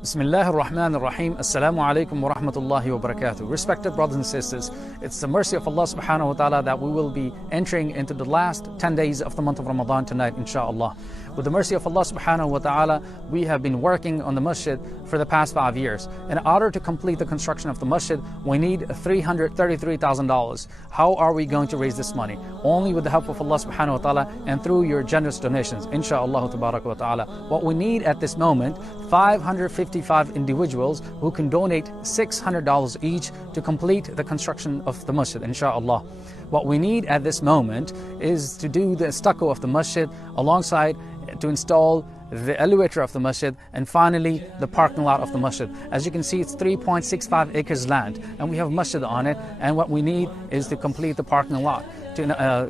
Bismillah ar-Rahman ar-Rahim. Assalamu alaikum wa rahmatullahi wa barakatuh. Respected brothers and sisters, it's the mercy of Allah subhanahu wa ta'ala that we will be entering into the last 10 days of the month of Ramadan tonight, inshallah. With the mercy of Allah subhanahu wa ta'ala, we have been working on the masjid for the past 5 years. In order to complete the construction of the masjid, we need $333,000. How are we going to raise this money? Only with the help of Allah subhanahu wa ta'ala and through your generous donations, inshallah tabarak wa ta'ala. What we need at this moment, 555 individuals who can donate $600 each to complete the construction of the masjid, inshallah. What we need at this moment is to do the stucco of the masjid, alongside to install the elevator of the masjid, and finally the parking lot of the masjid. As you can see, it's 3.65 acres land, and we have masjid on it, and what we need is to complete the parking lot.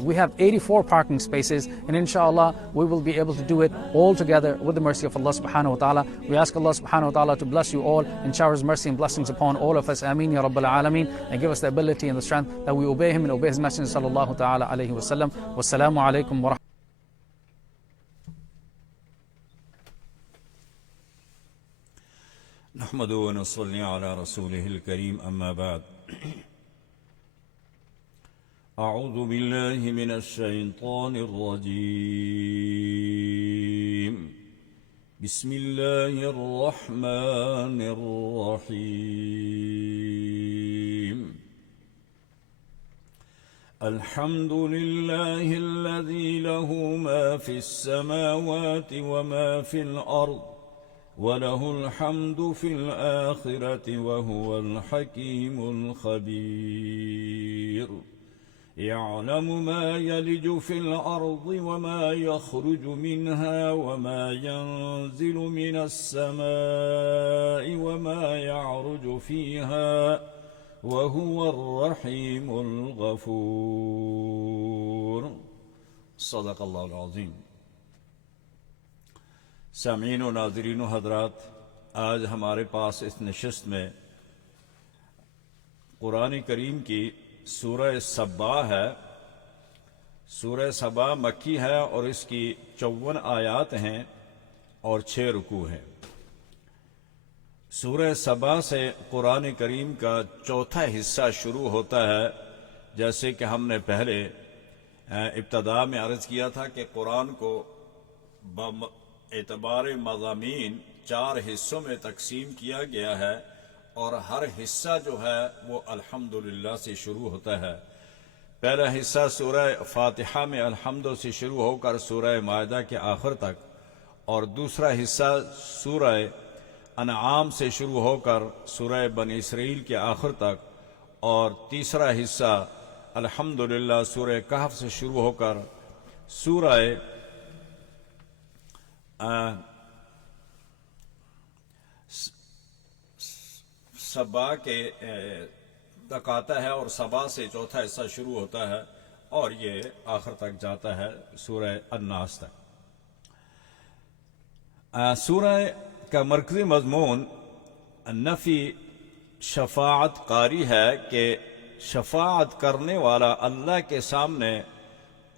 We have 84 parking spaces, and inshallah we will be able to do it all together with the mercy of Allah subhanahu wa ta'ala. We ask Allah subhanahu wa ta'ala to bless you all and shower His mercy and blessings upon all of us. Ameen ya Rabbil Alameen, and give us the ability and the strength that we obey Him and obey His Messenger sallallahu ta'ala alayhi wa sallam. Wassalamu alaikum wa rahmatullahi. نحمده ونصلي على رسوله الكريم أما بعد أعوذ بالله من الشيطان الرجيم بسم الله الرحمن الرحيم الحمد لله الذي له ما في السماوات وما في الأرض وله الحمد في الآخرة وهو الحكيم الخبير يعلم ما يلج في الأرض وما يخرج منها وما ينزل من السماء وما يعرج فيها وهو الرحيم الغفور صدق الله العظيم. سامعین و ناظرین و حضرات، آج ہمارے پاس اس نشست میں قرآن کریم کی سورہ سبا ہے. سورہ سبا مکی ہے اور اس کی 54 آیات ہیں اور 6 رکوع ہیں. سورہ سبا سے قرآن کریم کا چوتھا حصہ شروع ہوتا ہے. جیسے کہ ہم نے پہلے ابتدا میں عرض کیا تھا کہ قرآن کو اعتبار مضامین 4 حصوں میں تقسیم کیا گیا ہے، اور ہر حصہ جو ہے وہ الحمدللہ سے شروع ہوتا ہے. پہلا حصہ سورہ فاتحہ میں الحمد سے شروع ہو کر سورہ مائدہ کے آخر تک، اور دوسرا حصہ سورہ انعام سے شروع ہو کر سورہ بنی اسرائیل کے آخر تک، اور تیسرا حصہ الحمدللہ سورہ کہف سے شروع ہو کر سورہ سبا کے تک آتا ہے، اور سبا سے چوتھا حصہ شروع ہوتا ہے اور یہ آخر تک جاتا ہے سورہ الناس تک. سورہ کا مرکزی مضمون نفی شفاعت قاری ہے کہ شفاعت کرنے والا اللہ کے سامنے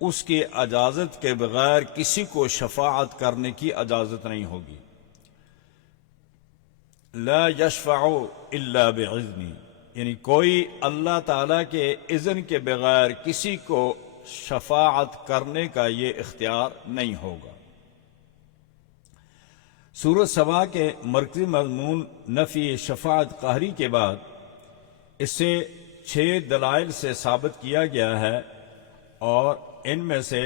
اس کی اجازت کے بغیر کسی کو شفاعت کرنے کی اجازت نہیں ہوگی. لا یشفع الا باذنی، یعنی کوئی اللہ تعالیٰ کے اذن کے بغیر کسی کو شفاعت کرنے کا یہ اختیار نہیں ہوگا. سورۃ سبا کے مرکزی مضمون نفی شفاعت قہری کے بعد اسے 6 دلائل سے ثابت کیا گیا ہے، اور ان میں سے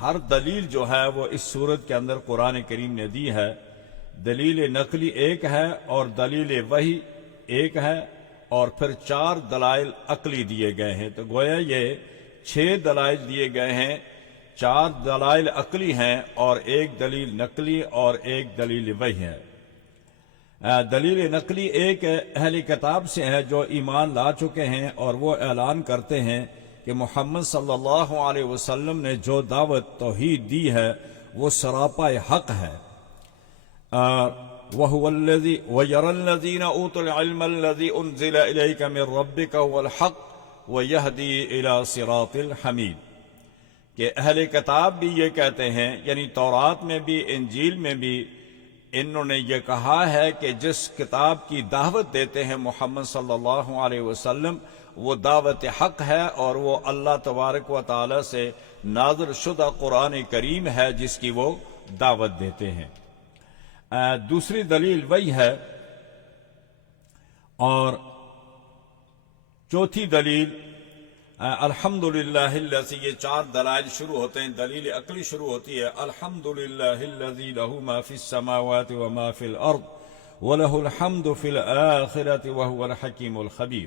ہر دلیل جو ہے وہ اس صورت کے اندر قرآن کریم نے دی ہے. دلیل نقلی ایک ہے اور دلیل وحی ایک ہے، اور پھر 4 دلائل عقلی دیے گئے ہیں. تو گویا یہ 6 دلائل دیے گئے ہیں، 4 دلائل عقلی ہیں اور 1 دلیل نقلی اور 1 دلیل وحی ہے. دلیل نقلی ایک اہل کتاب سے ہے جو ایمان لا چکے ہیں، اور وہ اعلان کرتے ہیں کہ محمد صلی اللہ علیہ وسلم نے جو دعوت توحید دی ہے وہ سراپا حق ہے. وَهُوَ الَّذِي وَيَرَى الَّذِينَ أُوتُوا الْعِلْمَ الَّذِي أُنزِلَ إِلَيْكَ مِنْ رَبِّكَ هُوَ الْحَقُّ وَيَهْدِي إِلَى صِرَاطِ الْحَمِيدِ، کہ اہل کتاب بھی یہ کہتے ہیں، یعنی تورات میں بھی انجیل میں بھی انہوں نے یہ کہا ہے کہ جس کتاب کی دعوت دیتے ہیں محمد صلی اللہ علیہ وسلم وہ دعوت حق ہے، اور وہ اللہ تبارک و تعالی سے نازل شدہ قرآن کریم ہے جس کی وہ دعوت دیتے ہیں۔ دوسری دلیل وہی ہے، اور چوتھی دلیل الحمدللہ الذی، یہ چار دلائل شروع ہوتے ہیں، دلیل عقلی شروع ہوتی ہے الحمدللہ الذی لہ ما فی السماوات وما فی الارض ولہ الحمد فی الآخرۃ وہو الحکیم الخبیر،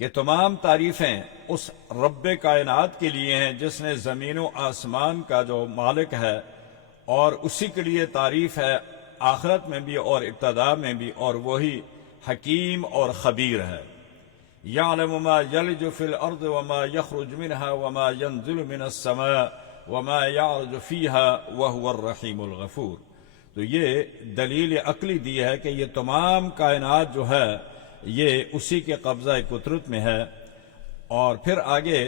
کہ تمام تعریفیں اس رب کائنات کے لیے ہیں جس نے زمین و آسمان کا جو مالک ہے، اور اسی کے لیے تعریف ہے آخرت میں بھی اور ابتدا میں بھی، اور وہی حکیم اور خبیر ہے۔ یعلم ما یلج فی الارض وما یخرج منها وما ینزل من السماء وما یعرج فیها وهو الرحیم الغفور۔ تو یہ دلیل عقلی دی ہے کہ یہ تمام کائنات جو ہے یہ اسی کے قبضہ قدرت میں ہے۔ اور پھر آگے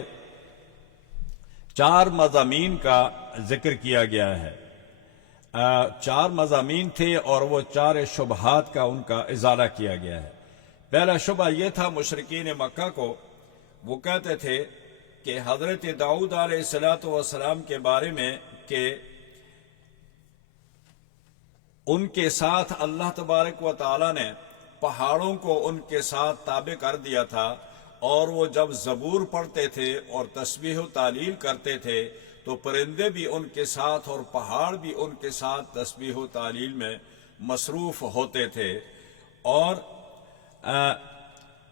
چار مضامین کا ذکر کیا گیا ہے، چار مضامین تھے اور وہ چار شبہات کا ان کا ازالہ کیا گیا ہے۔ پہلا شبہ یہ تھا مشرکین مکہ کو، وہ کہتے تھے کہ حضرت داؤد علیہ السلام کے بارے میں کہ ان کے ساتھ اللہ تبارک و تعالی نے پہاڑوں کو ان کے ساتھ تابع کر دیا تھا، اور وہ جب زبور پڑھتے تھے اور تسبیح و تعلیل کرتے تھے تو پرندے بھی ان کے ساتھ اور پہاڑ بھی ان کے ساتھ تسبیح و تعلیل میں مصروف ہوتے تھے۔ اور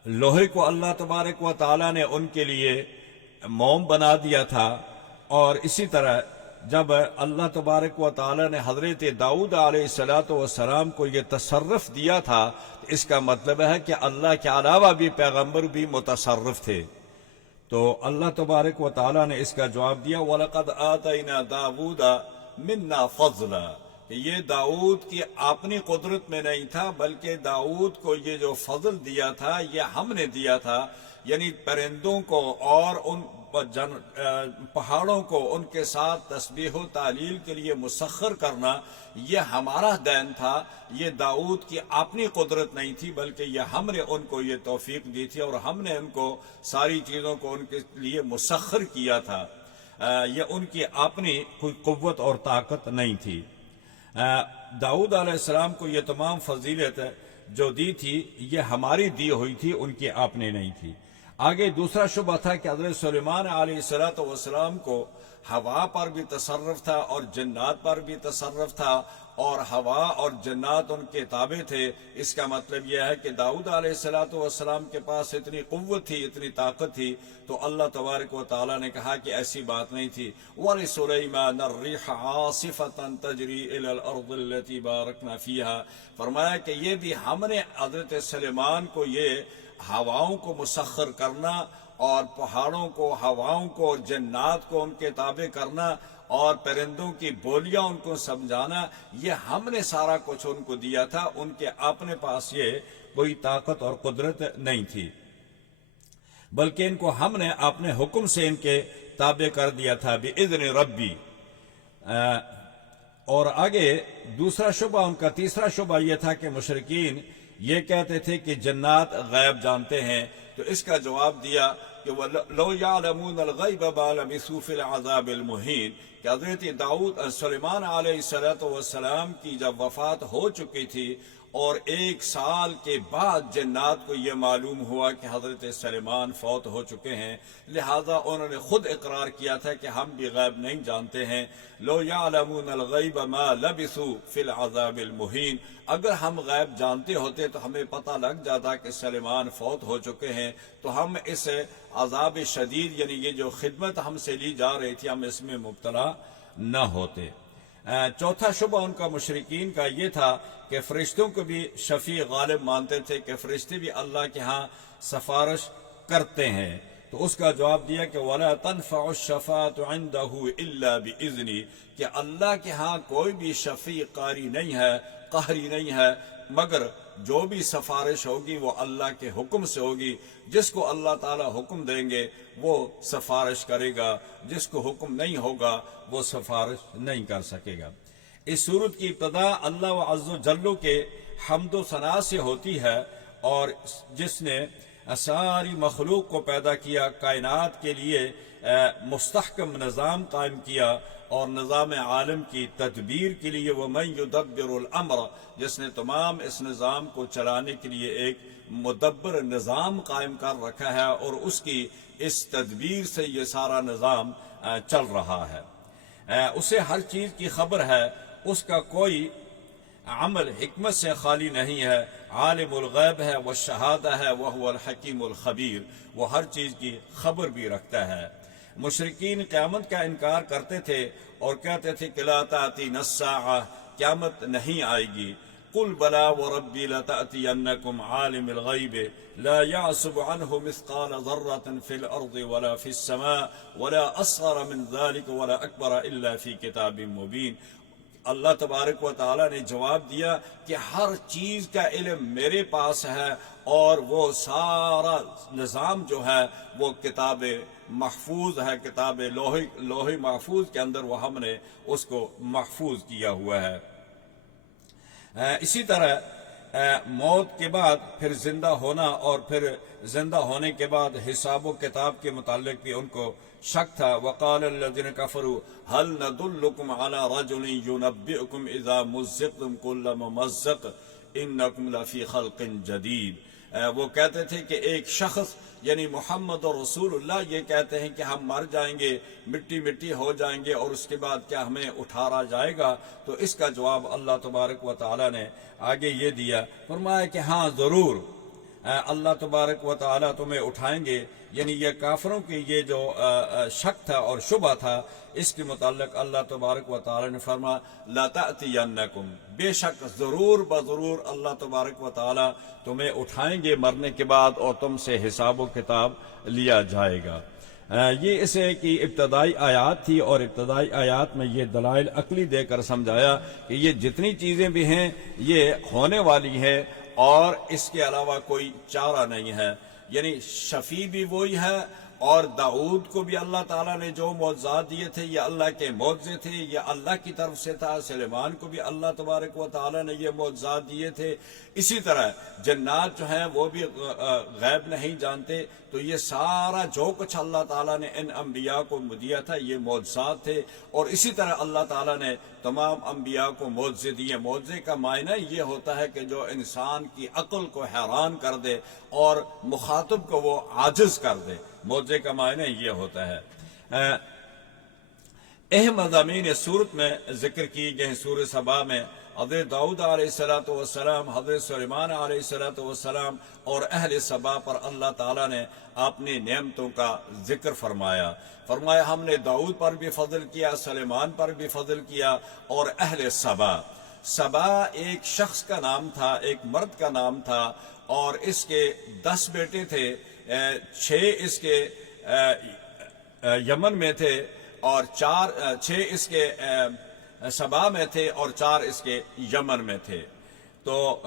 لوہے کو اللہ تبارک و تعالی نے ان کے لیے موم بنا دیا تھا، اور اسی طرح جب اللہ تبارک و تعالی نے حضرت داؤد علیہ السلام کو یہ تصرف دیا تھا، اس کا مطلب ہے کہ اللہ کے علاوہ بھی پیغمبر بھی متصرف تھے۔ تو اللہ تبارک و تعالی نے اس کا جواب دیا وَلَقَدْ آتَيْنَا دَاوُودَ مِنَّا فَضْلًا، کہ یہ داؤد کی اپنی قدرت میں نہیں تھا، بلکہ داؤد کو یہ جو فضل دیا تھا یہ ہم نے دیا تھا، یعنی پرندوں کو اور ان پہاڑوں کو ان کے ساتھ تسبیح و تعلیل کے لیے مسخر کرنا یہ ہمارا دین تھا، یہ داؤد کی اپنی قدرت نہیں تھی، بلکہ یہ ہم نے ان کو یہ توفیق دی تھی، اور ہم نے ان کو ساری چیزوں کو ان کے لیے مسخر کیا تھا، یہ ان کی اپنی کوئی قوت اور طاقت نہیں تھی۔ داؤد علیہ السلام کو یہ تمام فضیلت جو دی تھی یہ ہماری دی ہوئی تھی، ان کی اپنی نہیں تھی۔ آگے دوسرا شبہ تھا کہ حضرت سلیمان علیہ السلام کو ہوا پر بھی تصرف تھا اور جنات پر بھی تصرف تھا، اور ہوا اور جنات ان کے تابع تھے۔ اس کا مطلب یہ ہے کہ داؤد علیہ السلام کے پاس اتنی قوت تھی، اتنی طاقت تھی، تو اللہ تبارک و تعالی نے کہا کہ ایسی بات نہیں تھی۔ وَلِسُلَيْمَانَ الرِّيحَ عَاصِفَةً تَجْرِي إِلَى الْأَرْضِ الَّتِي بَارَكْنَا فِيهَا، فرمایا کہ یہ بھی ہم نے حضرت سلیمان کو یہ ہواؤں کو مسخر کرنا، اور پہاڑوں کو، ہواؤں کو، جنات کو ان کے تابع کرنا، اور پرندوں کی بولیاں ان کو سمجھانا، یہ ہم نے سارا کچھ ان کو دیا تھا، ان کے اپنے پاس یہ کوئی طاقت اور قدرت نہیں تھی، بلکہ ان کو ہم نے اپنے حکم سے ان کے تابع کر دیا تھا بِإِذْنِ ربی۔ اور آگے دوسرا شبہ، ان کا تیسرا شبہ یہ تھا کہ مشرکین یہ کہتے تھے کہ جنات غیب جانتے ہیں، تو اس کا جواب دیا کہ لو یعلمون الغیب ما لبثوا فی العذاب المہین، کہ حضرت سلیمان علیہ السلام کی جب وفات ہو چکی تھی اور 1 سال کے بعد جنات کو یہ معلوم ہوا کہ حضرت سلیمان فوت ہو چکے ہیں، لہذا انہوں نے خود اقرار کیا تھا کہ ہم بھی غیب نہیں جانتے ہیں۔ لو یعلمون الغیب ما لبثوا فی العذاب المہین، اگر ہم غیب جانتے ہوتے تو ہمیں پتہ لگ جاتا کہ سلیمان فوت ہو چکے ہیں، تو ہم اس عذاب شدید، یعنی یہ جو خدمت ہم سے لی جا رہی تھی، ہم اس میں مبتلا نہ ہوتے۔ چوتھا شبہ ان کا مشرکین کا یہ تھا کہ فرشتوں کو بھی شفیع غالب مانتے تھے، کہ فرشتے بھی اللہ کے ہاں سفارش کرتے ہیں، تو اس کا جواب دیا کہ وَلَا تَنْفَعُ الشَّفَاعَةُ عِنْدَهُ إِلَّا بِإِذْنِهِ، کہ اللہ کے ہاں کوئی بھی شفیع قاری نہیں ہے، قہری نہیں ہے، مگر جو بھی سفارش ہوگی وہ اللہ کے حکم سے ہوگی۔ جس کو اللہ تعالی حکم دیں گے وہ سفارش کرے گا، جس کو حکم نہیں ہوگا وہ سفارش نہیں کر سکے گا۔ اس سورت کی ابتدا اللہ عز و جل کے حمد و ثنا سے ہوتی ہے، اور جس نے ساری مخلوق کو پیدا کیا، کائنات کے لیے مستحکم نظام قائم کیا، اور نظام عالم کی تدبیر کے لیے وَمَن يُدَبِّرُ الْأَمْرَ، جس نے تمام اس نظام کو چلانے کے لیے ایک مدبر نظام قائم کر رکھا ہے، اور اس کی اس تدبیر سے یہ سارا نظام چل رہا ہے۔ اسے ہر چیز کی خبر ہے، اس کا کوئی عمل حکمت سے خالی نہیں ہے، عالم الغیب ہے، وہ شہادہ ہے، وہ الحکیم الخبیر، وہ ہر چیز کی خبر بھی رکھتا ہے۔ مشرکین قیامت کا انکار کرتے تھے اور کہتے تھے کہ لا تأتینا الساعہ، قیامت نہیں آئے گی۔ قل بلا وربی لتأتینکم عالم الغیب لا يعصب عنه مثقال ذرة في الأرض ولا في السماء ولا أصغر من ذلك ولا أكبر إلا في كتاب مبين۔ اللہ تبارک و تعالیٰ نے جواب دیا کہ ہر چیز کا علم میرے پاس ہے، اور وہ سارا نظام جو ہے وہ کتاب محفوظ ہے، کتاب لوح محفوظ کے اندر وہ ہم نے اس کو محفوظ کیا ہوا ہے۔ اسی طرح موت کے بعد پھر زندہ ہونا، اور پھر زندہ ہونے کے بعد حساب و کتاب کے متعلق بھی ان کو شک تھا۔ وقال الذين كفروا هل ندلكم على رجل ينبئكم اذا مزقتم كل ممزق انكم لفي خلق جديد۔ وہ کہتے تھے کہ ایک شخص یعنی محمد اور رسول اللہ یہ کہتے ہیں کہ ہم مر جائیں گے، مٹی مٹی ہو جائیں گے، اور اس کے بعد کیا ہمیں اٹھارا جائے گا؟ تو اس کا جواب اللہ تبارک و تعالیٰ نے آگے یہ دیا، فرمایا کہ ہاں ضرور اللہ تبارک و تعالیٰ تمہیں اٹھائیں گے۔ یعنی یہ کافروں کی یہ جو شک تھا اور شبہ تھا، اس کے متعلق اللہ تبارک و تعالیٰ نے فرمایا لا تأتینکم، بے شک ضرور بضرور اللہ تبارک و تعالیٰ تمہیں اٹھائیں گے مرنے کے بعد، اور تم سے حساب و کتاب لیا جائے گا۔ یہ اسے کی ابتدائی آیات تھی، اور ابتدائی آیات میں یہ دلائل عقلی دے کر سمجھایا کہ یہ جتنی چیزیں بھی ہیں یہ ہونے والی ہے، اور اس کے علاوہ کوئی چارہ نہیں ہے۔ یعنی شفیع بھی وہی ہے، اور داؤد کو بھی اللہ تعالیٰ نے جو معجزات دیے تھے یہ اللہ کے معجزے تھے، یہ اللہ کی طرف سے تھا۔ سلیمان کو بھی اللہ تبارک و تعالیٰ نے یہ معجزات دیے تھے۔ اسی طرح جنات جو ہیں وہ بھی غیب نہیں جانتے، تو یہ سارا جو کچھ اللہ تعالیٰ نے ان انبیاء کو دیا تھا یہ معجزات تھے۔ اور اسی طرح اللہ تعالیٰ نے تمام انبیاء کو معجزے دیے۔ معجزے کا معنی یہ ہوتا ہے کہ جو انسان کی عقل کو حیران کر دے اور مخاطب کو وہ عاجز کر دے، معجزے کا معنی یہ ہوتا ہے۔ اہم مضامین سورت میں ذکر کی گئے سورہ سبا میں حضرت داؤد علیہ السلام، حضرت سلیمان علیہ السلام اور اہل سبا پر اللہ تعالیٰ نے اپنی نعمتوں کا ذکر فرمایا۔ ہم نے داؤد پر بھی فضل کیا، سلیمان پر بھی فضل کیا، اور اہل سبا۔ سبا ایک شخص کا نام تھا، ایک مرد کا نام تھا، اور اس کے 10 بیٹے تھے، 6 اس کے یمن میں تھے، اور 6 اس کے سبا میں تھے، اور 4 اس کے یمن میں تھے۔ تو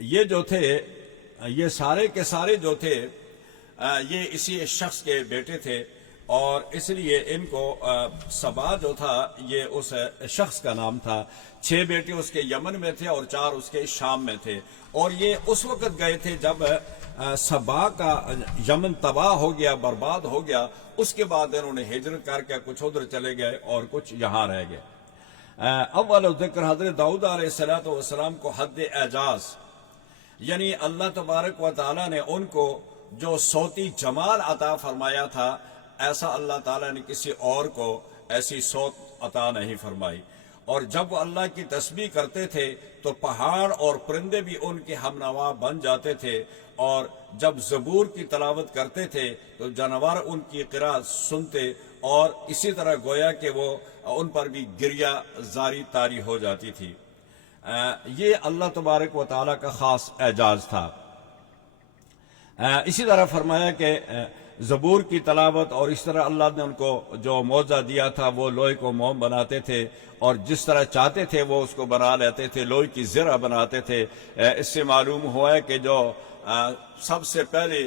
یہ جو تھے، یہ سارے کے سارے جو تھے یہ اسی شخص کے بیٹے تھے، اور اس لیے ان کو سبا جو تھا یہ اس شخص کا نام تھا۔ 6 بیٹے اس کے یمن میں تھے، اور 4 اس کے شام میں تھے، اور یہ اس وقت گئے تھے جب سبا کا یمن تباہ ہو گیا، برباد ہو گیا۔ اس کے بعد انہوں نے ہجرت کر کے کچھ ادھر چلے گئے اور کچھ یہاں رہ گئے۔ اول ذکر حضرت داؤد علیہ السلام کو حد اعجاز، یعنی اللہ تبارک و تعالیٰ نے ان کو جو صوتی جمال عطا فرمایا تھا، ایسا اللہ تعالیٰ نے کسی اور کو ایسی صوت عطا نہیں فرمائی۔ اور جب وہ اللہ کی تسبیح کرتے تھے تو پہاڑ اور پرندے بھی ان کے ہمنوا بن جاتے تھے، اور جب زبور کی تلاوت کرتے تھے تو جانور ان کی قرأت سنتے، اور اسی طرح گویا کہ وہ ان پر بھی گریہ زاری طاری ہو جاتی تھی۔ یہ اللہ تبارک و تعالیٰ کا خاص اعجاز تھا۔ اسی طرح فرمایا کہ زبور کی تلاوت، اور اس طرح اللہ نے ان کو جو معجزہ دیا تھا وہ لوہے کو موم بناتے تھے، اور جس طرح چاہتے تھے وہ اس کو بنا لیتے تھے، لوہے کی زرہ بناتے تھے۔ اس سے معلوم ہوا ہے کہ جو سب سے پہلے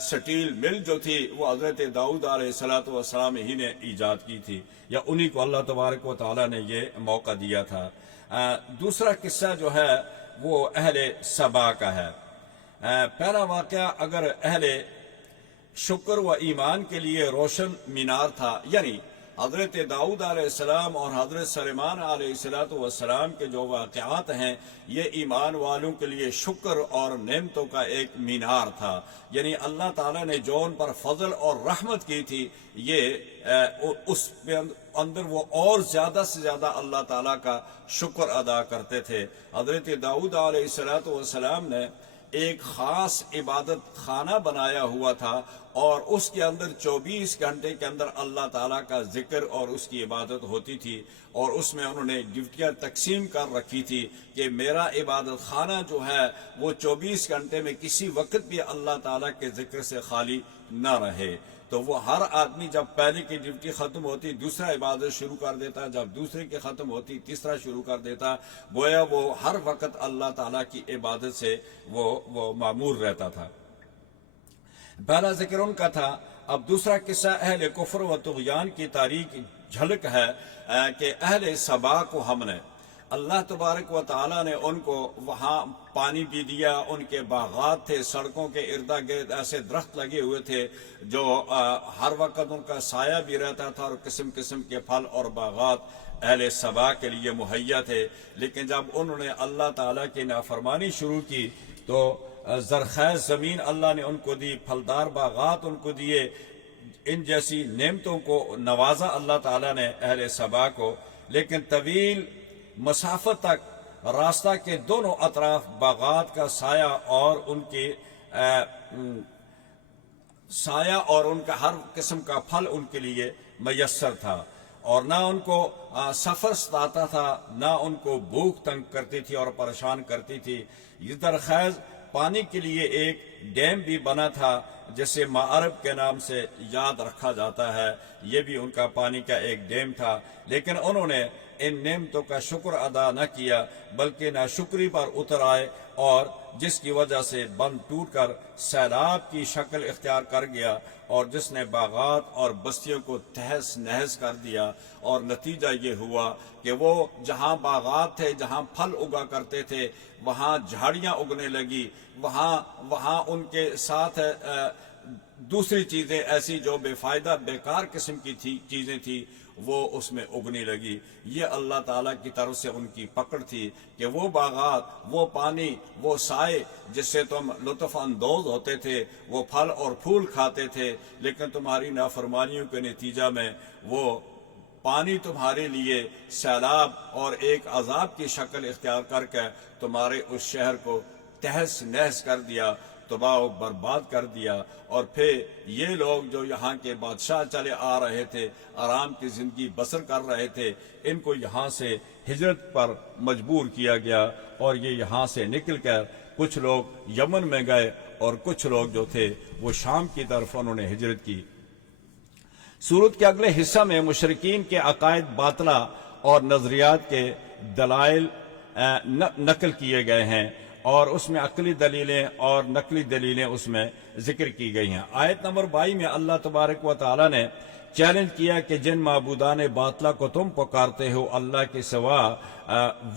سٹیل مل جو تھی وہ حضرت داؤد علیہ السلام ہی نے ایجاد کی تھی، یا انہی کو اللہ تبارک و تعالیٰ نے یہ موقع دیا تھا۔ دوسرا قصہ جو ہے وہ اہل سبا کا ہے۔ پہلا واقعہ اگر اہل شکر و ایمان کے لیے روشن مینار تھا، یعنی حضرت داؤد علیہ السلام اور حضرت سلیمان علیہ السلام کے جو واقعات ہیں یہ ایمان والوں کے لیے شکر اور نعمتوں کا ایک مینار تھا، یعنی اللہ تعالیٰ نے جو ان پر فضل اور رحمت کی تھی یہ اس اندر وہ اور زیادہ سے زیادہ اللہ تعالیٰ کا شکر ادا کرتے تھے۔ حضرت داؤد علیہ السلام نے ایک خاص عبادت خانہ بنایا ہوا تھا اور اس کے اندر 24 گھنٹے کے اندر اللہ تعالیٰ کا ذکر اور اس کی عبادت ہوتی تھی، اور اس میں انہوں نے ڈیوٹیاں تقسیم کر رکھی تھی کہ میرا عبادت خانہ جو ہے وہ 24 گھنٹے میں کسی وقت بھی اللہ تعالیٰ کے ذکر سے خالی نہ رہے۔ تو وہ ہر آدمی جب پہلے کی ڈیوٹی ختم ہوتی دوسرا عبادت شروع کر دیتا، جب دوسرے کی ختم ہوتی تیسرا شروع کر دیتا، گویا وہ ہر وقت اللہ تعالیٰ کی عبادت سے وہ معمور رہتا تھا۔ پہلا ذکر ان کا تھا۔ اب دوسرا قصہ اہل کفر و طغیان کی تاریخ جھلک ہے کہ اہل سبا کو ہم نے اللہ تبارک و تعالیٰ نے ان کو وہاں پانی بھی دیا، ان کے باغات تھے، سڑکوں کے اردا گرد ایسے درخت لگے ہوئے تھے جو ہر وقت ان کا سایہ بھی رہتا تھا، اور قسم قسم کے پھل اور باغات اہل سبا کے لیے مہیا تھے۔ لیکن جب انہوں نے اللہ تعالیٰ کی نافرمانی شروع کی تو زرخیز زمین اللہ نے ان کو دی، پھلدار باغات ان کو دیے، ان جیسی نعمتوں کو نوازا اللہ تعالیٰ نے اہل سبا کو، لیکن طویل مسافت تک راستہ کے دونوں اطراف باغات کا سایہ اور ان کا ہر قسم کا پھل ان کے لیے میسر تھا، اور نہ ان کو سفر ستاتا تھا، نہ ان کو بھوک تنگ کرتی تھی اور پریشان کرتی تھی۔ یہ درخیز پانی کے لیے ایک ڈیم بھی بنا تھا جسے معرب کے نام سے یاد رکھا جاتا ہے، یہ بھی ان کا پانی کا ایک ڈیم تھا، لیکن انہوں نے ان نعمتوں کا شکر ادا نہ کیا بلکہ ناشکری پر اتر آئے، اور جس کی وجہ سے بند ٹوٹ کر سیلاب کی شکل اختیار کر گیا، اور جس نے باغات اور بستیوں کو تہس نہس کر دیا، اور نتیجہ یہ ہوا کہ وہ جہاں باغات تھے، جہاں پھل اگا کرتے تھے، وہاں جھاڑیاں اگنے لگی، وہاں ان کے ساتھ دوسری چیزیں ایسی جو بے فائدہ بیکار قسم کی چیزیں تھی وہ اس میں اگنے لگی۔ یہ اللہ تعالیٰ کی طرف سے ان کی پکڑ تھی کہ وہ باغات، وہ پانی، وہ سائے جس سے تم لطف اندوز ہوتے تھے، وہ پھل اور پھول کھاتے تھے، لیکن تمہاری نافرمانیوں کے نتیجہ میں وہ پانی تمہارے لیے سیلاب اور ایک عذاب کی شکل اختیار کر کے تمہارے اس شہر کو تہس نہس کر دیا، تباہ و برباد کر دیا۔ اور پھر یہ لوگ جو یہاں کے بادشاہ چلے آ رہے تھے، آرام کی زندگی بسر کر رہے تھے، ان کو یہاں سے ہجرت پر مجبور کیا گیا، اور یہ یہاں سے نکل کر کچھ لوگ یمن میں گئے اور کچھ لوگ جو تھے وہ شام کی طرف انہوں نے ہجرت کی۔ سورت کے اگلے حصہ میں مشرکین کے عقائد باطلہ اور نظریات کے دلائل نقل کیے گئے ہیں، اور اس میں عقلی دلیلیں اور نقلی دلیلیں اس میں ذکر کی گئی ہیں۔ آیت نمبر 22 میں اللہ تبارک و تعالی نے چیلنج کیا کہ جن معبودان باطلہ کو تم پکارتے ہو اللہ کے سوا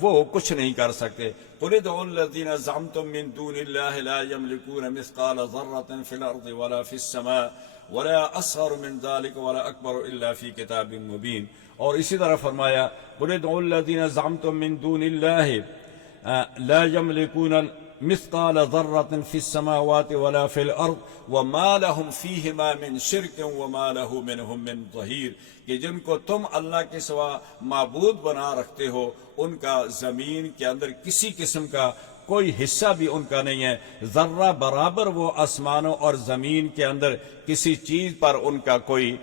وہ کچھ نہیں کر سکتے۔ قُلِ ادْعُوا الَّذِينَ زَعَمْتُم مِّن دُونِ اللَّهِ لَا يَمْلِكُونَ مِثْقَالَ ذَرَّةٍ فِي الْأَرْضِ وَلَا فِي السَّمَاءِ وَلَا أَصْغَرُ مِن ذَلِكَ وَلَا أَكْبَرُ إِلَّا فِي كِتَابٍ مُّبِينٍ۔ اور اسی طرح فرمایا قُلِ ادْعُوا الَّذِينَ زَعَمْتُم مِّن دُونِ اللَّهِ لَا يَمْلِكُونَ مثقال ذرة في السماوات ولا في الأرض وما لهم فيهما من شرك وما له منهم من ظهير، کہ جن کو تم اللہ کے سوا معبود بنا رکھتے ہو ان کا زمین کے اندر کسی قسم کا کوئی حصہ بھی ان کا نہیں ہے، ذرہ برابر وہ آسمانوں اور زمین کے اندر کسی چیز پر ان کا کوئی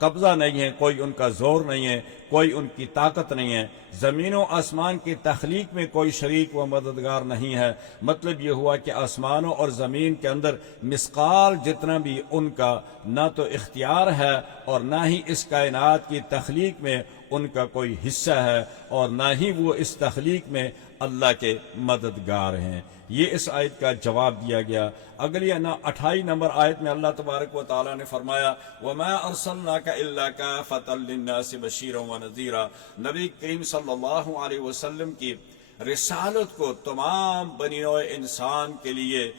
قبضہ نہیں ہے، کوئی ان کا زور نہیں ہے، کوئی ان کی طاقت نہیں ہے۔ زمین و آسمان کی تخلیق میں کوئی شریک و مددگار نہیں ہے۔ مطلب یہ ہوا کہ آسمانوں اور زمین کے اندر مثقال جتنا بھی ان کا نہ تو اختیار ہے اور نہ ہی اس کائنات کی تخلیق میں ان کا کوئی حصہ ہے اور نہ ہی وہ اس تخلیق میں اللہ کے مددگار ہیں۔ یہ اس آیت کا جواب دیا گیا۔ اگلی 28 نمبر آیت میں اللہ تبارک و تعالیٰ نے فرمایا وَمَا أَرْسَلْنَاكَ إِلَّا كَافَةً لِلنَّاسِ بَشِيرًا وَنَذِيرًا۔ نبی کریم صلی اللہ علیہ وسلم کی رسالت کو تمام بنی نوع انسان کے لیے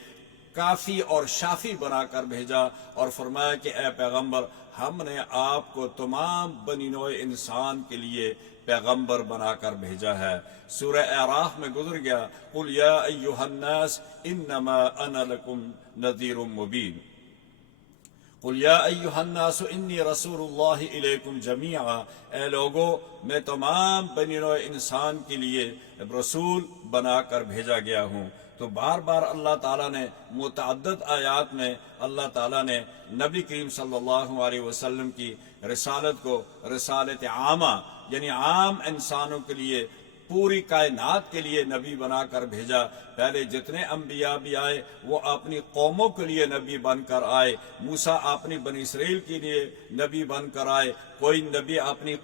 کافی اور شافی بنا کر بھیجا، اور فرمایا کہ اے پیغمبر ہم نے آپ کو تمام بنی نوع انسان کے لیے پیغمبر بنا کر بھیجا ہے۔ سورہ اعراف میں گزر گیا قُلْ يَا أَيُّهَا النَّاسِ إِنَّمَا أَنَا لَكُمْ نَذِيرٌ مُبِينٌ۔ قُلْ يَا أَيُّهَا النَّاسُ إِنِّي رَسُولُ اللَّهِ إِلَيْكُمْ جَمِيعًا۔ اے لوگو میں تمام بنی نوع انسان کے لیے رسول بنا کر بھیجا گیا ہوں۔ تو بار بار اللہ تعالیٰ نے متعدد آیات میں اللہ تعالیٰ نے نبی کریم صلی اللہ علیہ وسلم کی رسالت کو رسالت عامہ یعنی عام انسانوں کے لیے، پوری کائنات کے لیے نبی بنا کر بھیجا۔ پہلے جتنے انبیاء بھی آئے وہ اپنی قوموں کے لیے نبی بن کر آئے۔ موسیٰ اپنی بنی اسرائیل کے لیے نبی بن کر آئے، کوئی نبی اپنی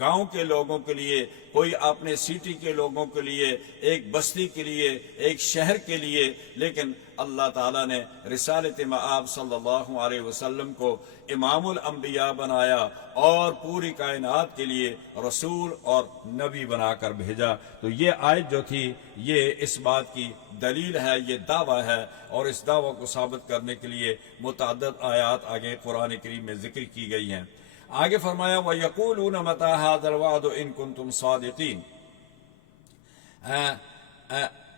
گاؤں کے لوگوں کے لیے، کوئی اپنے سٹی کے لوگوں کے لیے، ایک بستی کے لیے، ایک شہر کے لیے، لیکن اللہ تعالیٰ نے رسالت مآب صلی اللہ علیہ وسلم کو امام الانبیاء بنایا اور پوری کائنات کے لیے رسول اور نبی بنا کر بھیجا۔ تو یہ آیت جو تھی یہ اس بات کی دلیل ہے، یہ دعویٰ ہے، اور اس دعویٰ کو ثابت کرنے کے لیے متعدد آیات آگے قرآن کریم میں ذکر کی گئی ہیں۔ آگے فرمایا وَيَقُولُونَ مَتَى هَذَا الْوَعْدُ إِن كُنتُمْ صَادِقِينَ۔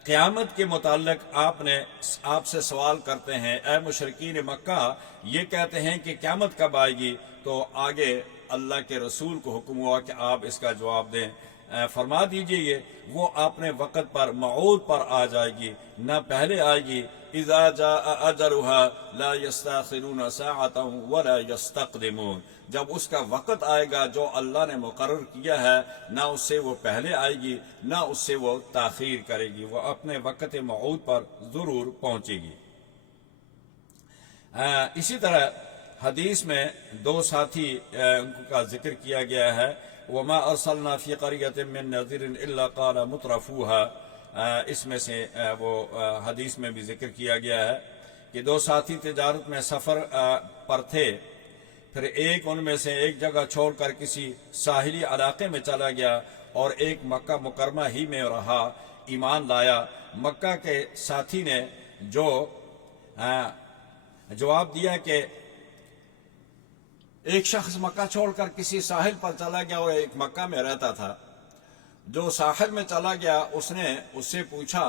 قیامت کے متعلق آپ سے سوال کرتے ہیں اے مشرکین مکہ، یہ کہتے ہیں کہ قیامت کب آئے گی؟ تو آگے اللہ کے رسول کو حکم ہوا کہ آپ اس کا جواب دیں۔ فرما دیجئے وہ اپنے وقت پر موعود پر آ جائے گی، نہ پہلے آئے گی۔ اذا جاء اجلها لا يستأخرون ساعة ولا يستقدمون۔ جب اس کا وقت آئے گا جو اللہ نے مقرر کیا ہے، نہ اس سے وہ پہلے آئے گی نہ اس سے وہ تاخیر کرے گی، وہ اپنے وقت موعود پر ضرور پہنچے گی۔ اسی طرح حدیث میں دو ساتھی کا ذکر کیا گیا ہے وَمَا أَرْسَلْنَا فِي قَرْيَةٍ مِّن نَذِيرٍ إِلَّا قَالَ مُتْرَفُوهَا۔ اس میں سے وہ حدیث میں بھی ذکر کیا گیا ہے کہ دو ساتھی تجارت میں سفر پر تھے، پھر ایک ان میں سے ایک جگہ چھوڑ کر کسی ساحلی علاقے میں چلا گیا اور ایک مکہ مکرمہ ہی میں رہا، ایمان لایا۔ مکہ کے ساتھی نے جو جواب دیا کہ ایک شخص مکہ چھوڑ کر کسی ساحل پر چلا گیا اور ایک مکہ میں رہتا تھا، جو ساحل میں چلا گیا اس نے اس سے پوچھا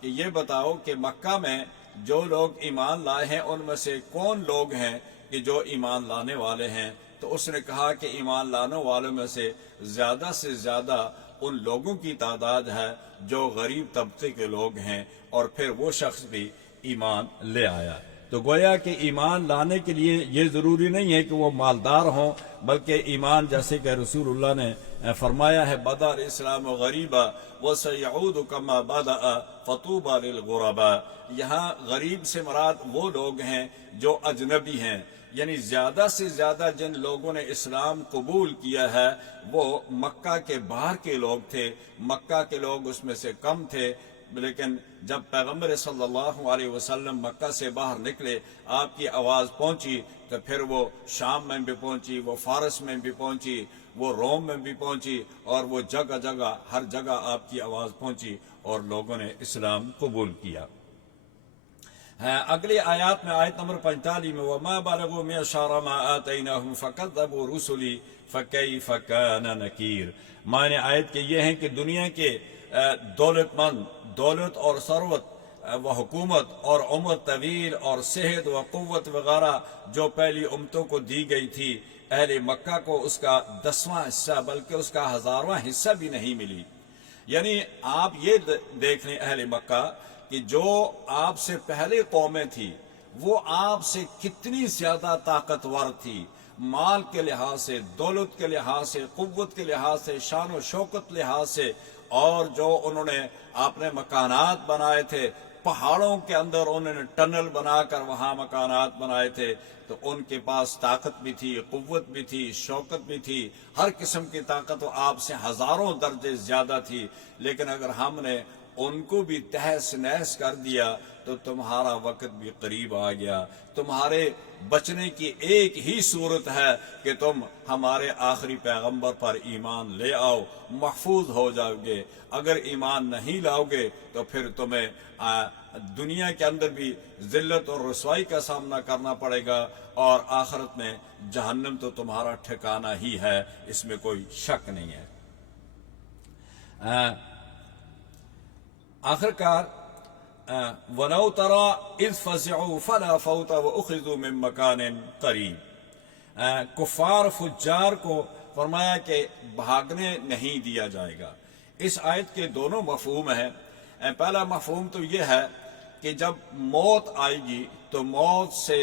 کہ یہ بتاؤ کہ مکہ میں جو لوگ ایمان لائے ہیں ان میں سے کون لوگ ہیں کہ جو ایمان لانے والے ہیں؟ تو اس نے کہا کہ ایمان لانے والوں میں سے زیادہ ان لوگوں کی تعداد ہے جو غریب طبقے کے لوگ ہیں، اور پھر وہ شخص بھی ایمان لے آیا۔ تو گویا کہ ایمان لانے کے لیے یہ ضروری نہیں ہے کہ وہ مالدار ہوں، بلکہ ایمان جیسے کہ رسول اللہ نے فرمایا ہے بدأ الاسلام غریبا وسیعود کما بدأ فطوبى للغرباء۔ یہاں غریب سے مراد وہ لوگ ہیں جو اجنبی ہیں، یعنی زیادہ سے زیادہ جن لوگوں نے اسلام قبول کیا ہے وہ مکہ کے باہر کے لوگ تھے، مکہ کے لوگ اس میں سے کم تھے۔ لیکن جب پیغمبر صلی اللہ علیہ وسلم مکہ سے باہر نکلے، آپ کی آواز پہنچی تو پھر وہ شام میں بھی پہنچی، وہ فارس میں بھی پہنچی، وہ روم میں بھی پہنچی، اور وہ جگہ جگہ ہر جگہ آپ کی آواز پہنچی اور لوگوں نے اسلام قبول کیا۔ اگلی آیات میں آیت نمبر 45 میں وَمَا بَلَغُوا مِعْشَارَ مَا آتَيْنَاهُمْ فَكَذَّبُوا رُسُلِي فَكَيْفَ كَانَ نَكِيرٌ۔ معنی آیت کے یہ ہیں کہ دنیا کے دولت مند، دولت اور ثروت و حکومت اور عمر طویل اور صحت و قوت وغیرہ جو پہلی امتوں کو دی گئی تھی، اہل مکہ کو اس کا 10واں حصہ بلکہ اس کا 1000واں حصہ بھی نہیں ملی۔ یعنی آپ یہ دیکھ لیں اہل مکہ کہ جو آپ سے پہلے قومیں تھی وہ آپ سے کتنی زیادہ طاقتور تھی، مال کے لحاظ سے، دولت کے لحاظ سے، قوت کے لحاظ سے، شان و شوکت لحاظ سے، اور جو انہوں نے اپنے مکانات بنائے تھے پہاڑوں کے اندر انہوں نے ٹنل بنا کر وہاں مکانات بنائے تھے، تو ان کے پاس طاقت بھی تھی، قوت بھی تھی، شوکت بھی تھی، ہر قسم کی طاقت آپ سے ہزاروں درجے زیادہ تھی، لیکن اگر ہم نے ان کو بھی تہس نہس کر دیا تو تمہارا وقت بھی قریب آ گیا۔ تمہارے بچنے کی ایک ہی صورت ہے کہ تم ہمارے آخری پیغمبر پر ایمان لے آؤ، محفوظ ہو جاؤ گے۔ اگر ایمان نہیں لاؤ گے تو پھر تمہیں دنیا کے اندر بھی ذلت اور رسوائی کا سامنا کرنا پڑے گا، اور آخرت میں جہنم تو تمہارا ٹھکانہ ہی ہے، اس میں کوئی شک نہیں ہے۔ آخر کار وَلَوْ تَرَى إِذْ فَزِعُوا فَلَا فَوْتَ وَأُخِذُوا مِن مَّكَانٍ قَرِيبٍ، کفار فجار کو فرمایا کہ بھاگنے نہیں دیا جائے گا۔ اس آیت کے دونوں مفہوم ہیں۔ پہلا مفہوم تو یہ ہے کہ جب موت آئے گی تو موت سے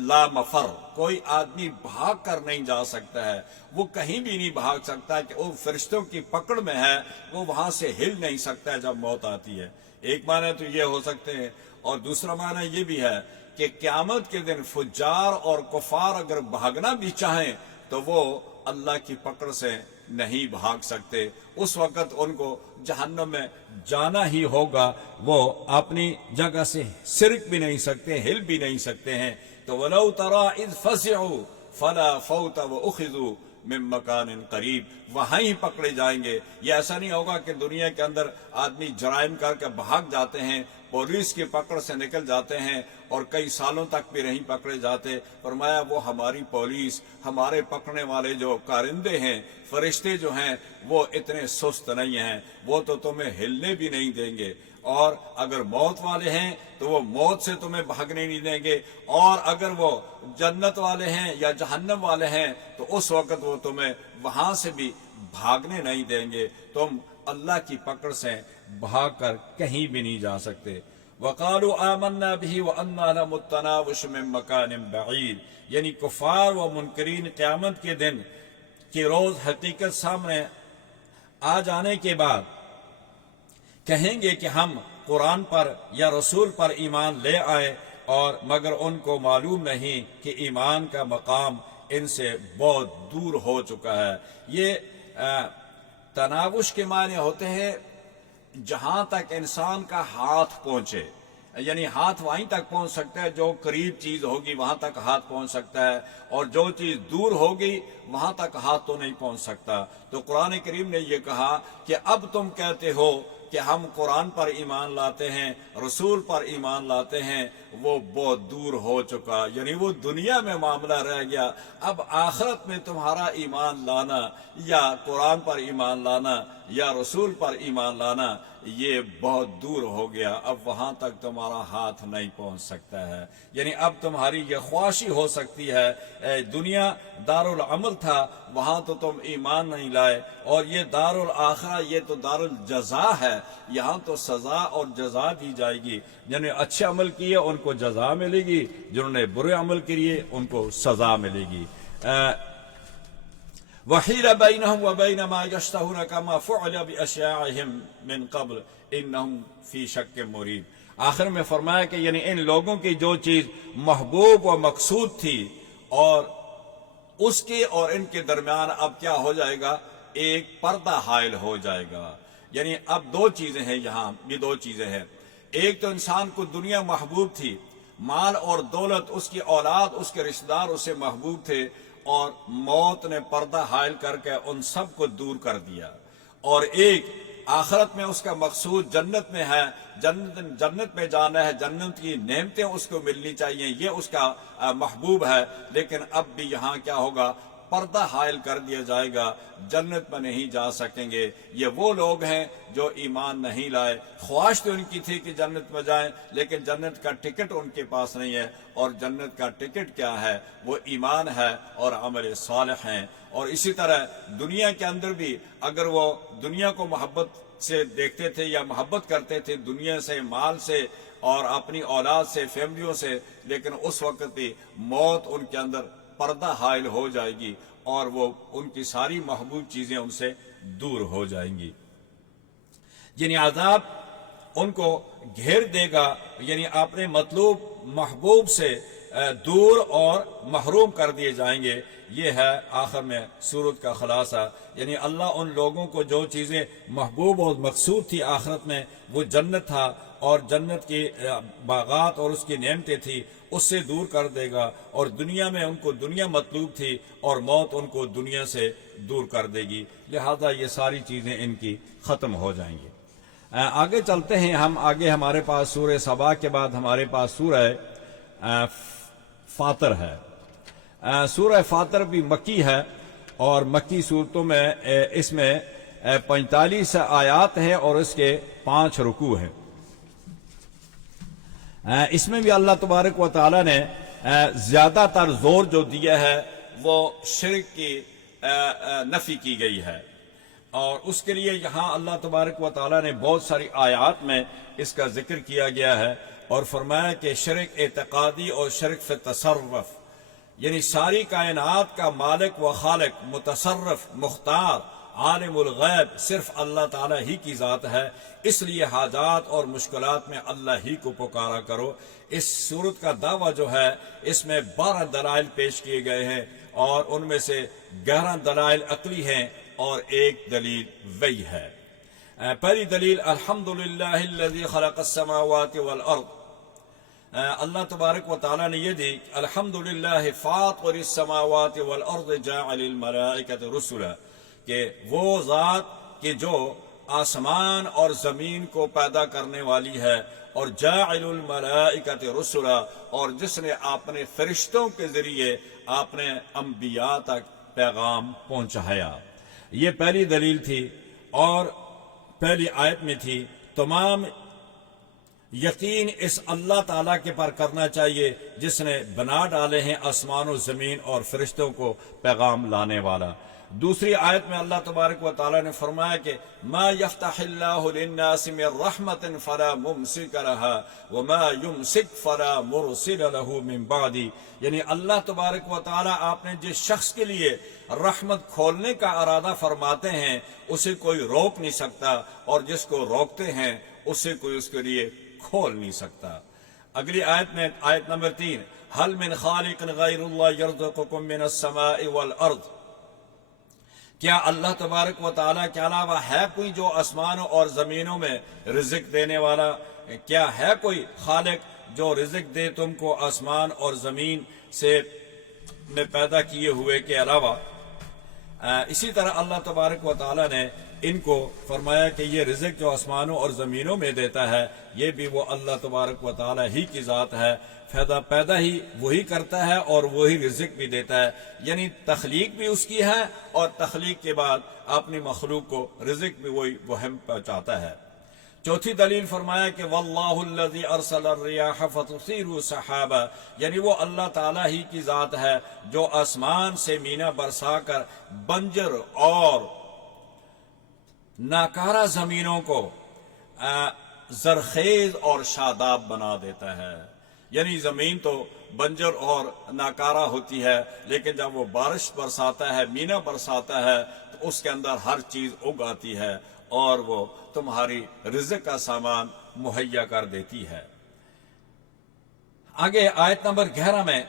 لا مفر، کوئی آدمی بھاگ کر نہیں جا سکتا ہے، وہ کہیں بھی نہیں بھاگ سکتا کہ وہ فرشتوں کی پکڑ میں ہے، وہ وہاں سے ہل نہیں سکتا ہے جب موت آتی ہے۔ ایک معنی تو یہ ہو سکتے ہیں، اور دوسرا معنی یہ بھی ہے کہ قیامت کے دن فجار اور کفار اگر بھاگنا بھی چاہیں تو وہ اللہ کی پکڑ سے نہیں بھاگ سکتے، اس وقت ان کو جہنم میں جانا ہی ہوگا، وہ اپنی جگہ سے سرک بھی نہیں سکتے، ہل بھی نہیں سکتے ہیں۔ تو وَلَوْ تَرَى إِذْ فَزِعُوا فَلَا فَوْتَ وَأُخِذُوا مِن مَّكَانٍ قَرِيبٍ، وہاں ہی پکڑے جائیں گے۔ یہ ایسا نہیں ہوگا کہ دنیا کے اندر آدمی جرائم کر کے بھاگ جاتے ہیں، پولیس کی پکڑ سے نکل جاتے ہیں اور کئی سالوں تک بھی نہیں پکڑے جاتے۔ فرمایا وہ ہماری پولیس، ہمارے پکڑنے والے جو کارندے ہیں، فرشتے جو ہیں، وہ اتنے سست نہیں ہیں، وہ تو تمہیں ہلنے بھی نہیں دیں گے، اور اگر موت والے ہیں تو وہ موت سے تمہیں بھاگنے نہیں دیں گے، اور اگر وہ جنت والے ہیں یا جہنم والے ہیں تو اس وقت وہ تمہیں وہاں سے بھی بھاگنے نہیں دیں گے، تم اللہ کی پکڑ سے بھاگ کر کہیں بھی نہیں جا سکتے۔ وَقَالُوا آمَنَّا بِهِ وَأَنَّا لَمُ التَّنَاوُشُ مِن مَّكَانٍ بَعِيدٍ، یعنی کفار و منکرین قیامت کے دن کے روز حقیقت سامنے آ جانے کے بعد کہیں گے کہ ہم قرآن پر یا رسول پر ایمان لے آئے، اور مگر ان کو معلوم نہیں کہ ایمان کا مقام ان سے بہت دور ہو چکا ہے۔ یہ تناوش کے معنی ہوتے ہیں جہاں تک انسان کا ہاتھ پہنچے، یعنی ہاتھ وہیں تک پہنچ سکتا ہے، جو قریب چیز ہوگی وہاں تک ہاتھ پہنچ سکتا ہے، اور جو چیز دور ہوگی وہاں تک ہاتھ تو نہیں پہنچ سکتا۔ تو قرآن کریم نے یہ کہا کہ اب تم کہتے ہو کہ ہم قرآن پر ایمان لاتے ہیں، رسول پر ایمان لاتے ہیں، وہ بہت دور ہو چکا، یعنی وہ دنیا میں معاملہ رہ گیا، اب آخرت میں تمہارا ایمان لانا یا قرآن پر ایمان لانا یا رسول پر ایمان لانا یہ بہت دور ہو گیا، اب وہاں تک تمہارا ہاتھ نہیں پہنچ سکتا ہے۔ یعنی اب تمہاری یہ خواہشی ہو سکتی ہے، دنیا دارالعمل تھا، وہاں تو تم ایمان نہیں لائے، اور یہ دارالآخرہ، یہ تو دارالجزا ہے، یہاں تو سزا اور جزا دی جائے گی، جنہوں نے اچھے عمل کیے ان کو جزا ملے گی، جنہوں نے برے عمل کیے ان کو سزا ملے گی۔ وَحِيلَ بَيْنَهُمْ وَبَيْنَ مَا يَشْتَهُونَ كَمَا فُعِلَ بِأَشْيَاعِهِمْ مِنْ قَبْلُ إِنَّهُمْ فِي شَكٍّ مُّرِيبٍ۔ آخر میں فرمایا کہ یعنی ان لوگوں کی جو چیز محبوب و مقصود تھی، اور اس کے اور ان کے درمیان اب کیا ہو جائے گا، ایک پردہ حائل ہو جائے گا۔ یعنی اب دو چیزیں ہیں یہاں، یہ دو چیزیں ہیں، ایک تو انسان کو دنیا محبوب تھی، مال اور دولت، اس کی اولاد، اس کے رشتہ دار اسے محبوب تھے، اور موت نے پردہ حائل کر کے ان سب کو دور کر دیا، اور ایک آخرت میں اس کا مقصود جنت میں ہے، جنت میں جانا ہے، جنت کی نعمتیں اس کو ملنی چاہیے، یہ اس کا محبوب ہے، لیکن اب بھی یہاں کیا ہوگا، پردہ حائل کر دیا جائے گا، جنت میں نہیں جا سکیں گے۔ یہ وہ لوگ ہیں جو ایمان نہیں لائے، خواہش تو ان کی تھی کہ جنت میں جائیں، لیکن جنت کا ٹکٹ ان کے پاس نہیں ہے، اور جنت کا ٹکٹ کیا ہے، وہ ایمان ہے اور عمل صالح ہیں۔ اور اسی طرح دنیا کے اندر بھی اگر وہ دنیا کو محبت سے دیکھتے تھے یا محبت کرتے تھے، دنیا سے، مال سے اور اپنی اولاد سے، فیملیوں سے، لیکن اس وقت بھی موت ان کے اندر پردہ حائل ہو جائے گی، اور وہ ان کی ساری محبوب چیزیں ان سے دور ہو جائیں گی۔ یعنی عذاب ان کو گھیر دے گا، یعنی اپنے مطلوب محبوب سے دور اور محروم کر دیے جائیں گے۔ یہ ہے آخر میں سورت کا خلاصہ، یعنی اللہ ان لوگوں کو جو چیزیں محبوب اور مقصود تھی آخرت میں، وہ جنت تھا اور جنت کی باغات اور اس کی نعمتیں تھی، اس سے دور کر دے گا، اور دنیا میں ان کو دنیا مطلوب تھی اور موت ان کو دنیا سے دور کر دے گی، لہذا یہ ساری چیزیں ان کی ختم ہو جائیں گی۔ آگے چلتے ہیں ہم، آگے ہمارے پاس سورہ سبا کے بعد ہمارے پاس سورہ فاطر ہے۔ سورہ فاطر بھی مکی ہے، اور مکی صورتوں میں اس میں 45 آیات ہیں اور اس کے 5 رکوع ہیں۔ اس میں بھی اللہ تبارک و تعالی نے زیادہ تر زور جو دیا ہے وہ شرک کی نفی کی گئی ہے، اور اس کے لیے یہاں اللہ تبارک و تعالی نے بہت ساری آیات میں اس کا ذکر کیا گیا ہے، اور فرمایا کہ شرک اعتقادی اور شرک فی تصرف، یعنی ساری کائنات کا مالک و خالق، متصرف، مختار، عالم الغیب صرف اللہ تعالیٰ ہی کی ذات ہے، اس لیے حاجات اور مشکلات میں اللہ ہی کو پکارا کرو۔ اس صورت کا دعویٰ جو ہے اس میں 12 دلائل پیش کیے گئے ہیں، اور ان میں سے 11 دلائل عقلی ہیں اور ایک دلیل وحی ہے۔ پہلی دلیل الحمدللہ الذی خلق السماوات والارض، اللہ تبارک و تعالیٰ نے یہ دی، الحمدللہ فاطر السماوات والارض جاعل الملائکۃ رسلا، کہ وہ ذات کہ جو آسمان اور زمین کو پیدا کرنے والی ہے، اور جاعل الملائکۃ رسلا، اور جس نے اپنے فرشتوں کے ذریعے اپنے انبیاء تک پیغام پہنچایا۔ یہ پہلی دلیل تھی، اور پہلی آیت میں تھی تمام یقین اس اللہ تعالیٰ کے پر کرنا چاہیے جس نے بنا ڈالے ہیں آسمان و زمین اور فرشتوں کو پیغام لانے والا۔ دوسری آیت میں اللہ تبارک و تعالیٰ نے فرمایا کہ ما یفتح اللہ للناس من رحمت فلا ممسک لها وما یمسک فلا مرسل له من بعد، یعنی اللہ تبارک و تعالیٰ آپ نے جس شخص کے لیے رحمت کھولنے کا ارادہ فرماتے ہیں اسے کوئی روک نہیں سکتا، اور جس کو روکتے ہیں اسے کوئی اس کے لیے کھول نہیں سکتا۔ اگلی آیت میں آیت نمبر 3، هل من خالق غیر اللہ یرزقکم من السماء والارض، کیا اللہ تبارک و تعالیٰ کے علاوہ ہے کوئی جو آسمانوں اور زمینوں میں رزق دینے والا؟ کیا ہے کوئی خالق جو رزق دے تم کو آسمان اور زمین سے میں پیدا کیے ہوئے کے علاوہ؟ اسی طرح اللہ تبارک و تعالیٰ نے ان کو فرمایا کہ یہ رزق جو آسمانوں اور زمینوں میں دیتا ہے یہ بھی وہ اللہ تبارک و تعالیٰ ہی کی ذات ہے، پیدا ہی وہی کرتا ہے اور وہی رزق بھی دیتا ہے، یعنی تخلیق بھی اس کی ہے، اور تخلیق کے بعد اپنی مخلوق کو رزق بھی وہی ہم پہنچاتا ہے۔ چوتھی دلیل فرمایا کہ واللہ الذی ارسل الریاح فتثیر سحابا، یعنی وہ اللہ تعالیٰ ہی کی ذات ہے جو آسمان سے مینا برسا کر بنجر اور ناکارہ زمینوں کو زرخیز اور شاداب بنا دیتا ہے۔ یعنی زمین تو بنجر اور ناکارہ ہوتی ہے، لیکن جب وہ بارش برساتا ہے، مینا برساتا ہے، تو اس کے اندر ہر چیز اگ آتی ہے اور وہ تمہاری رزق کا سامان مہیا کر دیتی ہے۔ آگے آیت نمبر 11 میں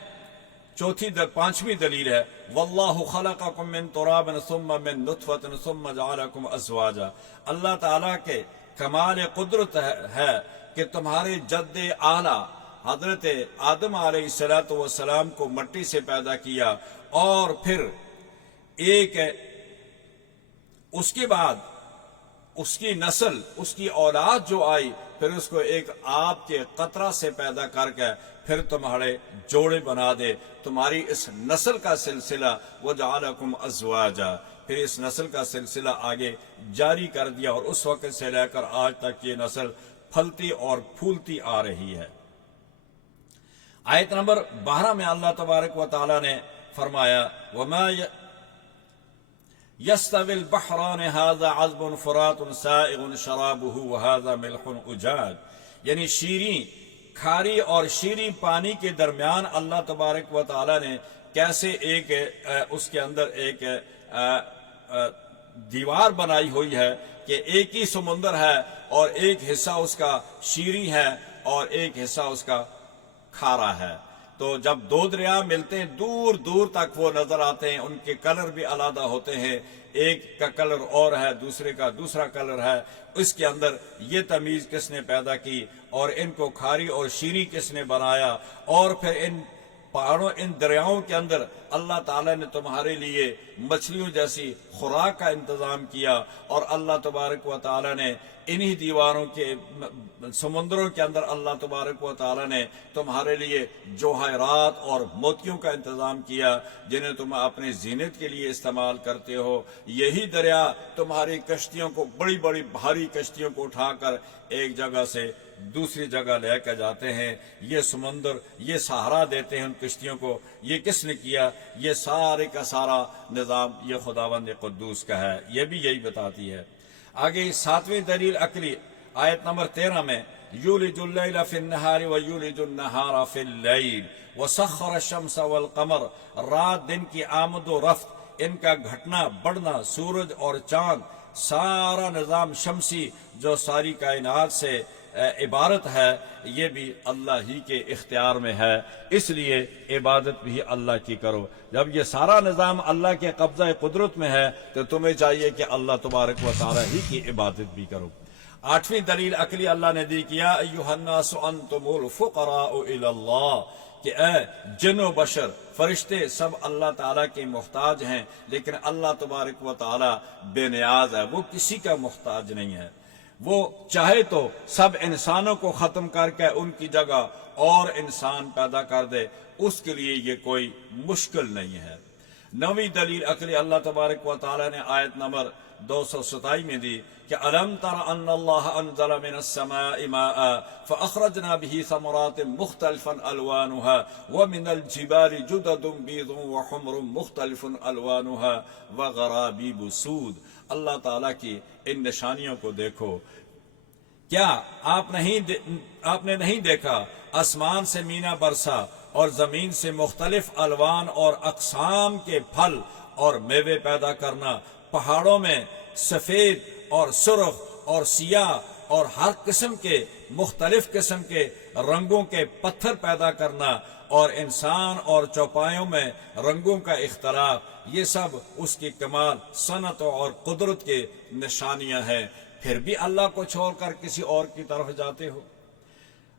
پانچویں دلیل ہے واللہ خلقکم من تراب ثم من نطفۃ ثم جعلکم ازواجا، اللہ تعالیٰ کے کمال قدرت ہے کہ تمہارے جد اعلیٰ حضرت آدم علیہ السلام کو مٹی سے پیدا کیا، اور پھر اس کے بعد اس کی نسل، اس کی اولاد جو آئی، پھر اس کو ایک آب کے قطرہ سے پیدا کر کے پھر تمہارے جوڑے بنا دے، تمہاری اس نسل کا سلسلہ وجعلکم ازواجا، پھر اس نسل کا سلسلہ آگے جاری کر دیا، اور اس وقت سے لے کر آج تک یہ نسل پھلتی اور پھولتی آ رہی ہے۔ آیت نمبر 12 میں اللہ تبارک و تعالیٰ نے فرمایا وما يستوي البحران هذا عذب فرات سائغ شرابه وهذا ملح اجاج، یعنی شیریں کھاری اور شیریں پانی کے درمیان اللہ تبارک و تعالیٰ نے کیسے اس کے اندر ایک دیوار بنائی ہوئی ہے کہ ایک ہی سمندر ہے اور ایک حصہ اس کا شیریں ہے اور ایک حصہ اس کا کھارا ہے. تو جب دو دریا ملتے ہیں دور دور تک وہ نظر آتے ہیں, ان کے کلر بھی علیحدہ ہوتے ہیں, ایک کا کلر اور ہے دوسرے کا دوسرا کلر ہے. اس کے اندر یہ تمیز کس نے پیدا کی اور ان کو کھاری اور شیریں کس نے بنایا, اور پھر ان پہاڑوں ان دریاؤں کے اندر اللہ تعالیٰ نے تمہارے لیے مچھلیوں جیسی خوراک کا انتظام کیا, اور اللہ تبارک و تعالیٰ نے انہی دیواروں کے سمندروں کے اندر اللہ تبارک و تعالیٰ نے تمہارے لیے جوہرات اور موتیوں کا انتظام کیا جنہیں تم اپنے زینت کے لیے استعمال کرتے ہو. یہی دریا تمہاری کشتیوں کو, بڑی بڑی بھاری کشتیوں کو اٹھا کر ایک جگہ سے دوسری جگہ لے کے جاتے ہیں. یہ سمندر یہ سہارا دیتے ہیں ان کشتیوں کو. یہ کس نے کیا؟ یہ سارے کا سارا نظام یہ خداوند قدوس کا ہے. یہ بھی یہی بتاتی ہے. آگے 7ویں دلیل عقلی آیت نمبر 13 میں یولج اللیل فی النہار ویولج النہار فی اللیل وسخر الشمس والقمر, رات دن کی آمد و رفت, ان کا گھٹنا بڑھنا, سورج اور چاند, سارا نظام شمسی جو ساری کائنات سے عبارت ہے, یہ بھی اللہ ہی کے اختیار میں ہے. اس لیے عبادت بھی اللہ کی کرو. جب یہ سارا نظام اللہ کے قبضہ قدرت میں ہے تو تمہیں چاہیے کہ اللہ تبارک و تعالی ہی کی عبادت بھی کرو. 8ویں دلیل عقلی اللہ نے دی کیا ایھا الناس انتم الفقراء الی اللہ, کہ اے جن و بشر فرشتے سب اللہ تعالیٰ کے محتاج ہیں, لیکن اللہ تبارک و تعالیٰ بے نیاز ہے, وہ کسی کا محتاج نہیں ہے. وہ چاہے تو سب انسانوں کو ختم کر کے ان کی جگہ اور انسان پیدا کر دے, اس کے لیے یہ کوئی مشکل نہیں ہے. 9ویں دلیل عقلی اللہ تبارک و تعالیٰ نے آیت نمبر 227 میں دی کہ الم تر ان اللہ انزل من السماء ماء فاخرجنا به ثمرات مختلفا الوانها ومن الجبال جدد بيض وحمر مختلف الوانها وغرابيب سود. اللہ تعالیٰ کی ان نشانیوں کو دیکھو. کیا آپ نے نہیں دیکھا آسمان سے مینا برسا اور زمین سے مختلف الوان اور اقسام کے پھل اور میوے پیدا کرنا, پہاڑوں میں سفید اور سرخ اور سیاہ اور ہر قسم کے مختلف قسم کے رنگوں کے پتھر پیدا کرنا, اور انسان اور چوپایوں میں رنگوں کا اختلاف, یہ سب اس کی کمال صنعت اور قدرت کے نشانیاں ہیں. پھر بھی اللہ کو چھوڑ کر کسی اور کی طرف جاتے ہو.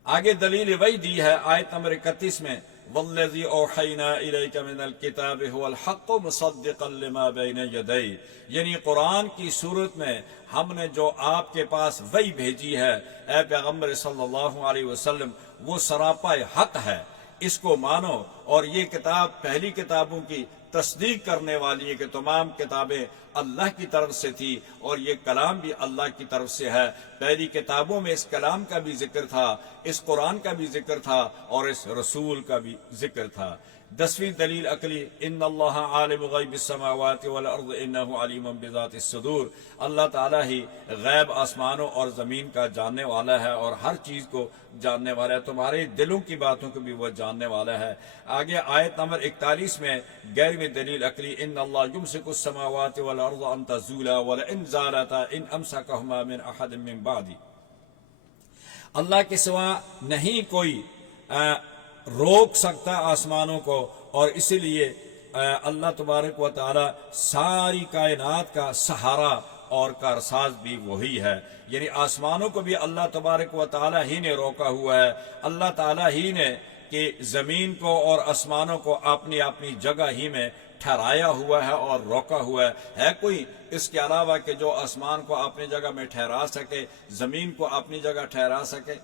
آگے دلیل وہی دی ہے آیت نمبر 31 میں والذی اوحینا الیک من الکتاب هو الحق مصدقا لما بین یدیہ, یعنی قرآن کی صورت میں ہم نے جو آپ کے پاس وحی بھیجی ہے اے پیغمبر صلی اللہ علیہ وسلم, وہ سراپا حق ہے, اس کو مانو. اور یہ کتاب پہلی کتابوں کی تصدیق کرنے والی ہے کہ تمام کتابیں اللہ کی طرف سے تھی اور یہ کلام بھی اللہ کی طرف سے ہے. پہلی کتابوں میں اس کلام کا بھی ذکر تھا, اس قرآن کا بھی ذکر تھا اور اس رسول کا بھی ذکر تھا. 10ویں دلیل عقلی ان اللہ عالم غیب السماوات والارض انہ علیم بذات الصدور, اللہ تعالیٰ ہی غیب آسمانوں اور زمین کا جاننے والا ہے اور ہر چیز کو جاننے والا ہے, تمہارے دلوں کی باتوں کو بھی وہ جاننے والا ہے. آگے آیت نمبر 41 میں 11ویں دلیل عقلی ان اللہ یمسک السماوات والارض ان تزولا ولئن زالتا ان امسکہما من احد من بعدی, اللہ کے سوا نہیں کوئی روک سکتا آسمانوں کو, اور اسی لیے اللہ تبارک و تعالی ساری کائنات کا سہارا اور کارساز بھی وہی ہے. یعنی آسمانوں کو بھی اللہ تبارک و تعالی ہی نے روکا ہوا ہے, اللہ تعالی ہی نے کہ زمین کو اور آسمانوں کو اپنی اپنی جگہ ہی میں ٹھہرایا ہوا ہے اور روکا ہوا ہے. ہے کوئی اس کے علاوہ کہ جو آسمان کو اپنی جگہ میں ٹھہرا سکے, زمین کو اپنی جگہ ٹھہرا سکے؟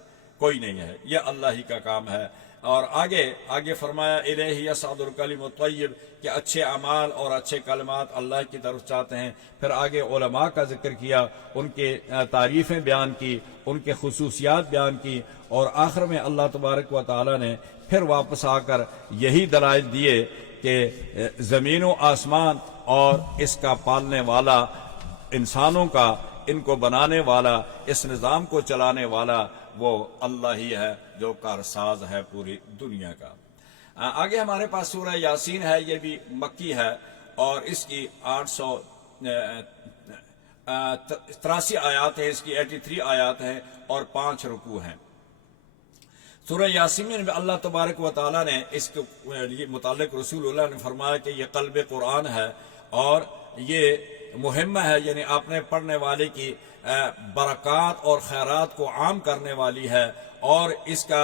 کوئی نہیں ہے, یہ اللہ ہی کا کام ہے. اور آگے فرمایا الیہ یصعد الکلم الطیب, کہ اچھے اعمال اور اچھے کلمات اللہ کی طرف چاہتے ہیں. پھر آگے علماء کا ذکر کیا, ان کے تعریفیں بیان کی, ان کے خصوصیات بیان کی, اور آخر میں اللہ تبارک و تعالی نے پھر واپس آ کر یہی دلائل دیے کہ زمین و آسمان اور اس کا پالنے والا, انسانوں کا ان کو بنانے والا, اس نظام کو چلانے والا وہ اللہ ہی ہے جو کارساز ہے پوری دنیا کا. آگے ہمارے پاس سورہ یاسین ہے, یہ بھی مکی ہے اور اس کی 83 آیات ہے اس کی، 83 آیات ہیں اور 5 رکوع ہیں۔ سورہ یاسین میں اللہ تبارک و تعالیٰ نے اس کے متعلق رسول اللہ نے فرمایا کہ یہ قلب قرآن ہے اور یہ مہمہ ہے، یعنی اپنے پڑھنے والے کی برکات اور خیرات کو عام کرنے والی ہے، اور اس کا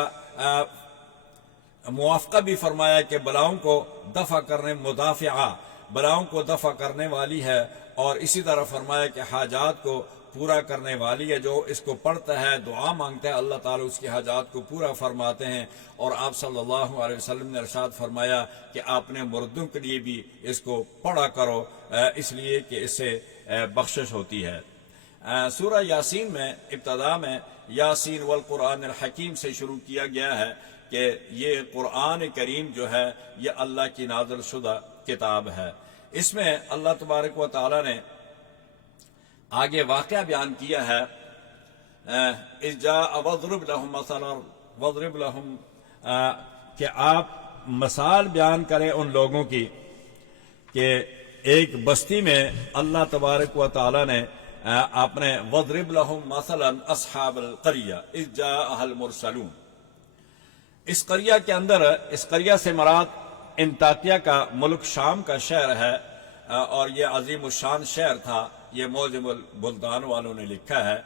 موافقہ بھی فرمایا کہ بلاؤں کو دفع کرنے، مدافعہ بلاؤں کو دفع کرنے والی ہے، اور اسی طرح فرمایا کہ حاجات کو پورا کرنے والی ہے۔ جو اس کو پڑھتا ہے، دعا مانگتا ہے، اللہ تعالیٰ اس کی حاجات کو پورا فرماتے ہیں۔ اور آپ صلی اللہ علیہ وسلم نے ارشاد فرمایا کہ آپ نے مردوں کے لیے بھی اس کو پڑھا کرو، اس لیے کہ اس سے بخشش ہوتی ہے۔ سورہ یاسین میں ابتدا میں یاسین والقرآن الحکیم سے شروع کیا گیا ہے کہ یہ قرآن کریم جو ہے یہ اللہ کی نازل شدہ کتاب ہے۔ اس میں اللہ تبارک و تعالیٰ نے آگے واقعہ بیان کیا ہے، اذ جاء واضرب لهم مثلا واضرب لهم، کہ آپ مثال بیان کریں ان لوگوں کی کہ ایک بستی میں اللہ تبارک و تعالیٰ نے اپنے واضرب لهم مثلا اصحاب القریہ اذ جاءها المرسلون، اس قریہ کے اندر، اس قریہ سے مراد انطاکیہ کا ملک شام کا شہر ہے، اور یہ عظیم الشان شہر تھا، یہ معجم البلدان والوں نے لکھا ہے،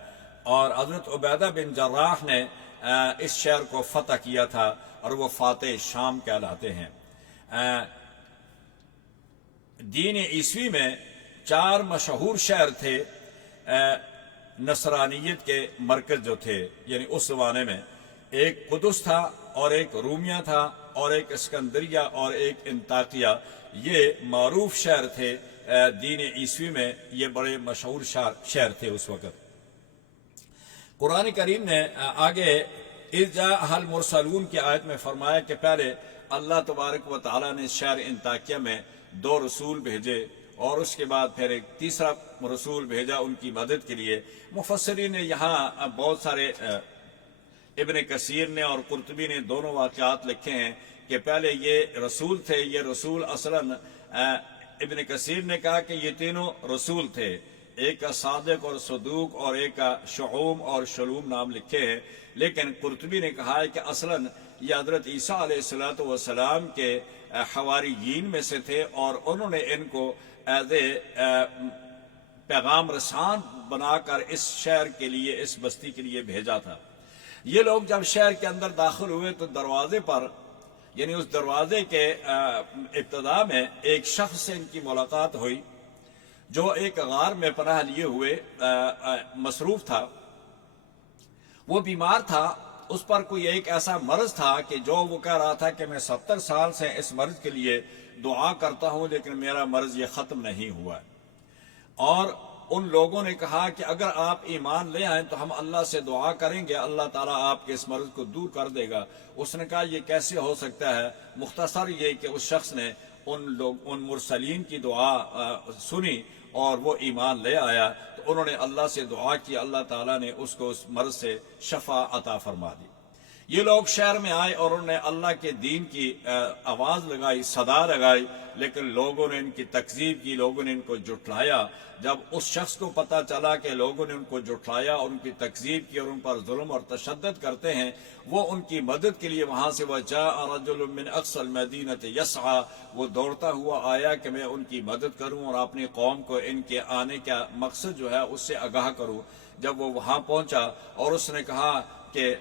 اور حضرت عبیدہ بن جراح نے اس شہر کو فتح کیا تھا اور وہ فاتح شام کہلاتے ہیں۔ دین عیسوی میں 4 مشہور شہر تھے نصرانیت کے مرکز جو تھے، یعنی اس زمانے میں ایک قدس تھا اور ایک رومیہ تھا اور ایک اسکندریہ اور ایک انطاکیہ، یہ معروف شہر تھے دین عیسوی میں، یہ بڑے مشہور شہر تھے اس وقت۔ قرآن کریم نے آگے اذ جاء المرسلون کی آیت میں فرمایا کہ پہلے اللہ تبارک و تعالیٰ نے شہر انطاکیہ میں 2 رسول بھیجے، اور اس کے بعد پھر ایک تیسرا رسول بھیجا ان کی مدد کے لیے۔ مفسرین نے یہاں بہت سارے، ابن کثیر نے اور قرطبی نے دونوں واقعات لکھے ہیں کہ پہلے یہ رسول تھے، یہ رسول اصلاً ابن کثیر نے کہا کہ یہ تینوں رسول تھے، ایک کا صادق اور صدوق اور ایک کا شعوم اور شلوم نام لکھے ہیں، لیکن قرطبی نے کہا ہے کہ اصلاً یہ حضرت عیسیٰ علیہ السلام کے حواریین میں سے تھے، اور انہوں نے ان کو ایز اے پیغام رسان بنا کر اس شہر کے لیے، اس بستی کے لیے بھیجا تھا۔ یہ لوگ جب شہر کے اندر داخل ہوئے تو دروازے پر، یعنی اس دروازے کے ابتدا میں ایک شخص سے ان کی ملاقات ہوئی جو ایک غار میں پناہ لیے ہوئے مصروف تھا، وہ بیمار تھا، اس پر کوئی ایک ایسا مرض تھا کہ جو وہ کہہ رہا تھا کہ میں 70 سال سے اس مرض کے لیے دعا کرتا ہوں لیکن میرا مرض یہ ختم نہیں ہوا۔ اور ان لوگوں نے کہا کہ اگر آپ ایمان لے آئیں تو ہم اللہ سے دعا کریں گے، اللہ تعالیٰ آپ کے اس مرض کو دور کر دے گا۔ اس نے کہا یہ کیسے ہو سکتا ہے؟ مختصر یہ کہ اس شخص نے ان مرسلین کی دعا سنی اور وہ ایمان لے آیا، تو انہوں نے اللہ سے دعا کی، اللہ تعالیٰ نے اس کو اس مرض سے شفا عطا فرما دی۔ یہ لوگ شہر میں آئے اور انہوں نے اللہ کے دین کی آواز لگائی، صدا لگائی، لیکن لوگوں نے ان کی تکذیب کی، لوگوں نے ان کو جھٹلایا۔ جب اس شخص کو پتہ چلا کہ لوگوں نے ان کو جھٹلایا اور ان کی تکذیب کی اور ان پر ظلم اور تشدد کرتے ہیں، وہ ان کی مدد کے لیے وہاں سے وَجَاءَ رَجُلٌ مِّنْ أَقْصَى الْمَدِينَةِ يَسْعَىٰ، وہ دوڑتا ہوا آیا کہ میں ان کی مدد کروں اور اپنی قوم کو ان کے آنے کا مقصد جو ہے اس سے آگاہ کروں۔ جب وہ وہاں پہنچا اور اس نے کہا کہ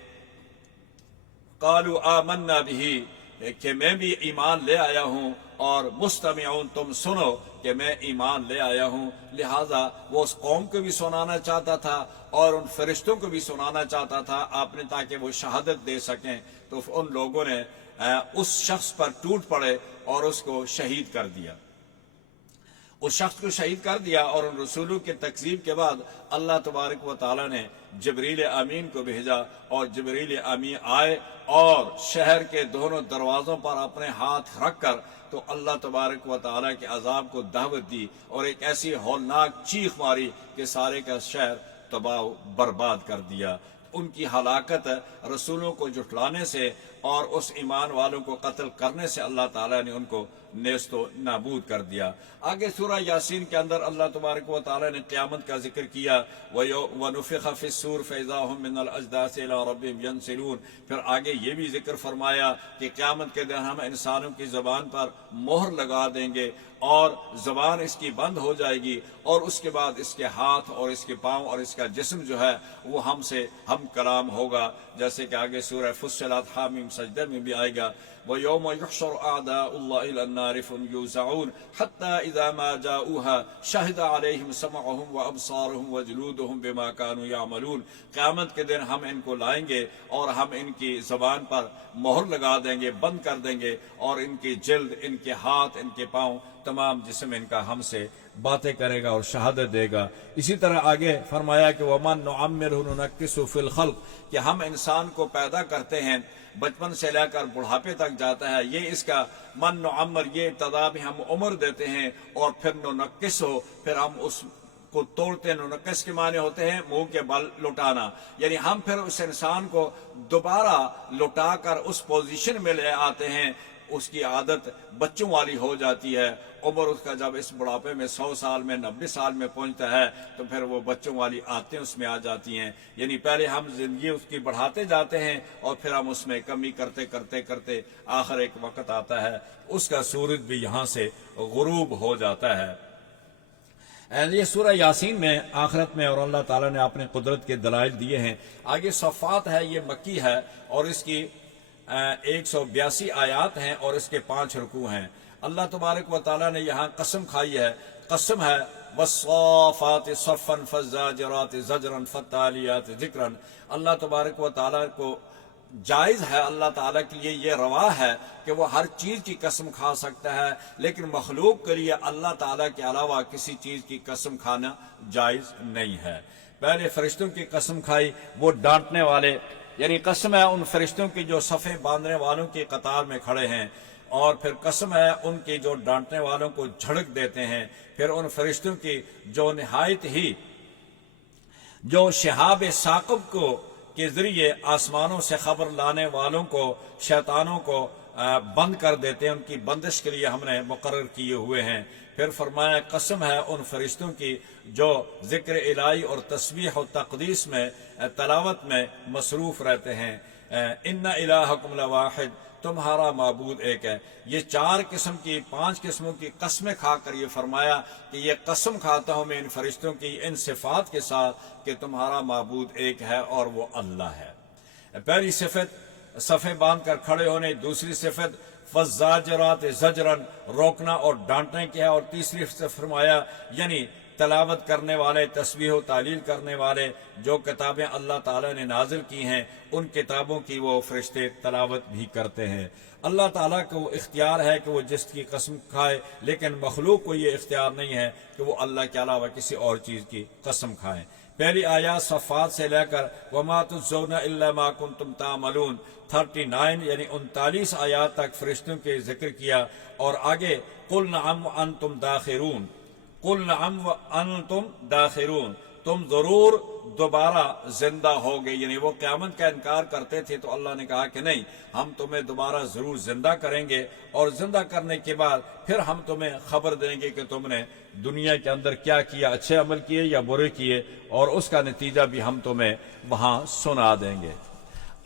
قالوا آمنا به، کہ میں بھی ایمان لے آیا ہوں، اور مستمعون تم سنو کہ میں ایمان لے آیا ہوں، لہذا وہ اس قوم کو بھی سنانا چاہتا تھا اور ان فرشتوں کو بھی سنانا چاہتا تھا آپ نے، تاکہ وہ شہادت دے سکیں۔ تو ان لوگوں نے اس شخص پر ٹوٹ پڑے اور اس کو شہید کر دیا، اس شخص کو شہید کر دیا۔ اور ان رسولوں کے تکذیب کے بعد اللہ تبارک و تعالیٰ نے جبریل امین کو بھیجا، اور جبریل امین آئے اور شہر کے دونوں دروازوں پر اپنے ہاتھ رکھ کر تو اللہ تبارک و تعالیٰ کے عذاب کو دعوت دی، اور ایک ایسی ہولناک چیخ ماری کہ سارے کا شہر تباہ و برباد کر دیا۔ ان کی ہلاکت رسولوں کو جھٹلانے سے اور اس ایمان والوں کو قتل کرنے سے اللہ تعالیٰ نے ان کو نیست و نابود کر دیا۔ آگے سورہ یاسین کے اندر اللہ تبارک و تعالیٰ نے قیامت کا ذکر کیا، وَنُفِخَ فِي الصُّورِ فَإِذَا هُم مِّنَ الْأَجْدَاثِ إِلَىٰ رَبِّهِمْ يَنْسِلُونَ۔ پھر آگے یہ بھی ذکر فرمایا کہ قیامت کے دن ہم انسانوں کی زبان پر مہر لگا دیں گے اور زبان اس کی بند ہو جائے گی، اور اس کے بعد اس کے ہاتھ اور اس کے پاؤں اور اس کا جسم جو ہے وہ ہم کلام ہوگا، جیسے کہ آگے سورہ فصلت حامیم سجدہ میں بھی آئے گا، وَيَوْمَ يُحْشَرُ أَعْدَاءُ اللَّهِ إِلَى النَّارِ فَهُمْ يُوزَعُونَ حَتَّى إِذَا مَا جَاءُوهَا شَهِدَ عَلَيْهِمْ سَمْعُهُمْ وَأَبْصَارُهُمْ وَجُلُودُهُمْ بِمَا كَانُوا يَعْمَلُونَ۔ قیامت کے دن ہم ان کو لائیں گے اور ہم ان کی زبان پر مہر لگا دیں گے، بند کر دیں گے، اور ان کی جلد، ان کے ہاتھ، ان کے پاؤں، تمام جسم ان کا ہم سے باتیں کرے گا اور شہادت دے گا۔ اسی طرح آگے فرمایا کہ وَمَن نُعَمِّرْهُ نُنَكِّسُهُ فِي الْخَلْقِ، کہ ہم انسان کو پیدا کرتے ہیں بچپن سے لے کر بڑھاپے تک جاتا ہے، یہ اس کا من نعمر، یہ ابتدا میں ہم عمر دیتے ہیں، اور پھر ننکس ہو، پھر ہم اس کو توڑتے ہیں۔ ننکس کے معنی ہوتے ہیں منہ کے بل لٹانا، یعنی ہم پھر اس انسان کو دوبارہ لٹا کر اس پوزیشن میں لے آتے ہیں، اس کی عادت بچوں والی ہو جاتی ہے، عمر اس کا جب اس بڑھاپے میں 100 سال میں 90 سال میں پہنچتا ہے تو پھر وہ بچوں والی عادتیں اس میں آ جاتی ہیں، یعنی پہلے ہم زندگی اس کی بڑھاتے جاتے ہیں اور پھر ہم اس میں کمی کرتے کرتے کرتے آخر ایک وقت آتا ہے اس کا سورج بھی یہاں سے غروب ہو جاتا ہے۔ یہ سورہ یاسین میں آخرت میں اور اللہ تعالیٰ نے اپنے قدرت کے دلائل دیے ہیں۔ آگے صفات ہے، یہ مکی ہے اور اس کی 182 آیات ہیں اور اس کے 5 رکوع ہیں۔ اللہ تبارک و تعالیٰ نے یہاں قسم کھائی ہے، قسم ہے وَالصَّافَّاتِ صَفًّا فَالزَّاجِرَاتِ زَجْرًا فَالتَّالِيَاتِ ذِكْرًا۔ اللہ تبارک و تعالیٰ کو جائز ہے، اللہ تعالیٰ کے لیے یہ روا ہے کہ وہ ہر چیز کی قسم کھا سکتا ہے، لیکن مخلوق کے لیے اللہ تعالیٰ کے علاوہ کسی چیز کی قسم کھانا جائز نہیں ہے۔ پہلے فرشتوں کی قسم کھائی، وہ ڈانٹنے والے، یعنی قسم ہے ان فرشتوں کی جو صفیں باندھنے والوں کی قطار میں کھڑے ہیں، اور پھر قسم ہے ان کی جو ڈانٹنے والوں کو جھڑک دیتے ہیں، پھر ان فرشتوں کی جو نہایت ہی جو شہاب ثاقب کو کے ذریعے آسمانوں سے خبر لانے والوں کو، شیطانوں کو بند کر دیتے ہیں، ان کی بندش کے لیے ہم نے مقرر کیے ہوئے ہیں۔ پھر فرمایا قسم ہے ان فرشتوں کی جو ذکر الہی اور تسبیح و تقدیس میں، تلاوت میں مصروف رہتے ہیں۔ ان الہکم لواحد، تمہارا معبود ایک ہے۔ یہ 5 قسموں کی قسمیں کھا کر یہ فرمایا کہ یہ قسم کھاتا ہوں میں ان فرشتوں کی ان صفات کے ساتھ کہ تمہارا معبود ایک ہے اور وہ اللہ ہے۔ پہلی صفت صفیں باندھ کر کھڑے ہونے، دوسری صفت فَالزَّاجِرَاتِ زَجْرًا روکنا اور ڈانٹنے کی ہے، اور تیسری صفت فرمایا یعنی تلاوت کرنے والے، تسبیح و تعلیل کرنے والے، جو کتابیں اللہ تعالیٰ نے نازل کی ہیں ان کتابوں کی وہ فرشتے تلاوت بھی کرتے ہیں۔ اللہ تعالیٰ کو اختیار ہے کہ وہ جس کی قسم کھائے، لیکن مخلوق کو یہ اختیار نہیں ہے کہ وہ اللہ کے علاوہ کسی اور چیز کی قسم کھائیں۔ پہلی آیات صفات سے لے کر وَمَا تُجْزَوْنَ إِلَّا مَا كُنتُمْ تَعْمَلُونَ 39 یعنی 39 آیات تک فرشتوں کے ذکر کیا، اور آگے قُلْ نَعَمْ وَأَنْتُمْ دَاخِرُونَ، قُلْ نَعَمْ وَأَنْتُمْ دَاخِرُونَ، تم ضرور دوبارہ زندہ ہوگے، یعنی وہ قیامت کا انکار کرتے تھے تو اللہ نے کہا کہ نہیں، ہم تمہیں دوبارہ ضرور زندہ کریں گے، اور زندہ کرنے کے بعد پھر ہم تمہیں خبر دیں گے کہ تم نے دنیا کے اندر کیا کیا، اچھے عمل کیے یا برے کیے، اور اس کا نتیجہ بھی ہم تمہیں وہاں سنا دیں گے۔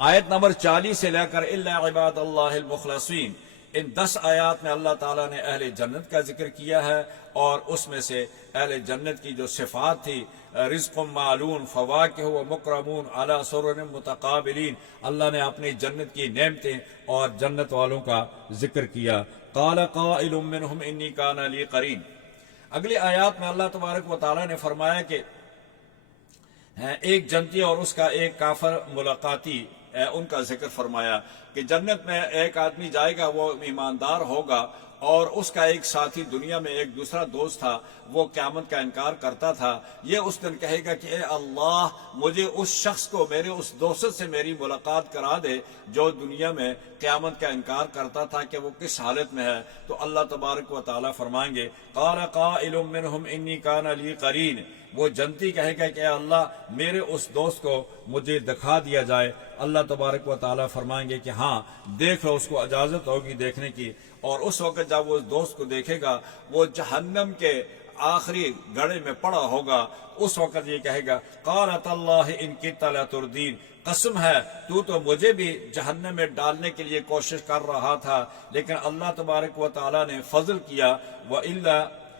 آیت نمبر 40 سے لے کر الا عباد اللہ المخلصین، ان 10 آیات میں اللہ تعالیٰ نے اہل جنت کا ذکر کیا ہے، اور اس میں سے اہل جنت کی جو صفات تھی رزق معلوم، فواکہ و مکرمون علی سرر متقابلین، اللہ نے اپنی جنت کی نعمتیں اور جنت والوں کا ذکر کیا۔ قال قائل منہم انی کان لی قرین، اگلی آیات میں اللہ تبارک و تعالیٰ نے فرمایا کہ ایک جنتی اور اس کا ایک کافر ملاقاتی، ان کا ذکر فرمایا کہ جنت میں ایک آدمی جائے گا، وہ ایماندار ہوگا، اور اس کا ایک ساتھی دنیا میں ایک دوسرا دوست تھا، وہ قیامت کا انکار کرتا تھا، یہ اس دن کہے گا کہ اے اللہ مجھے اس شخص کو، میرے اس دوست سے میری ملاقات کرا دے جو دنیا میں قیامت کا انکار کرتا تھا، کہ وہ کس حالت میں ہے۔ تو اللہ تبارک و تعالیٰ فرمائیں گے قال قائل منہم انی کان لی قرین، وہ جنتی کہے گا کہ اے اللہ میرے اس دوست کو مجھے دکھا دیا جائے. اللہ تبارک و تعالیٰ فرمائیں گے کہ ہاں دیکھ لو, اس کو اجازت ہوگی دیکھنے کی. اور اس وقت جب وہ اس دوست کو دیکھے گا وہ جہنم کے آخری گڑھے میں پڑا ہوگا. اس وقت یہ کہے گا قال تاللہ ان کدت لتردین, قسم ہے تو مجھے بھی جہنم میں ڈالنے کے لیے کوشش کر رہا تھا, لیکن اللہ تبارک و تعالیٰ نے فضل کیا.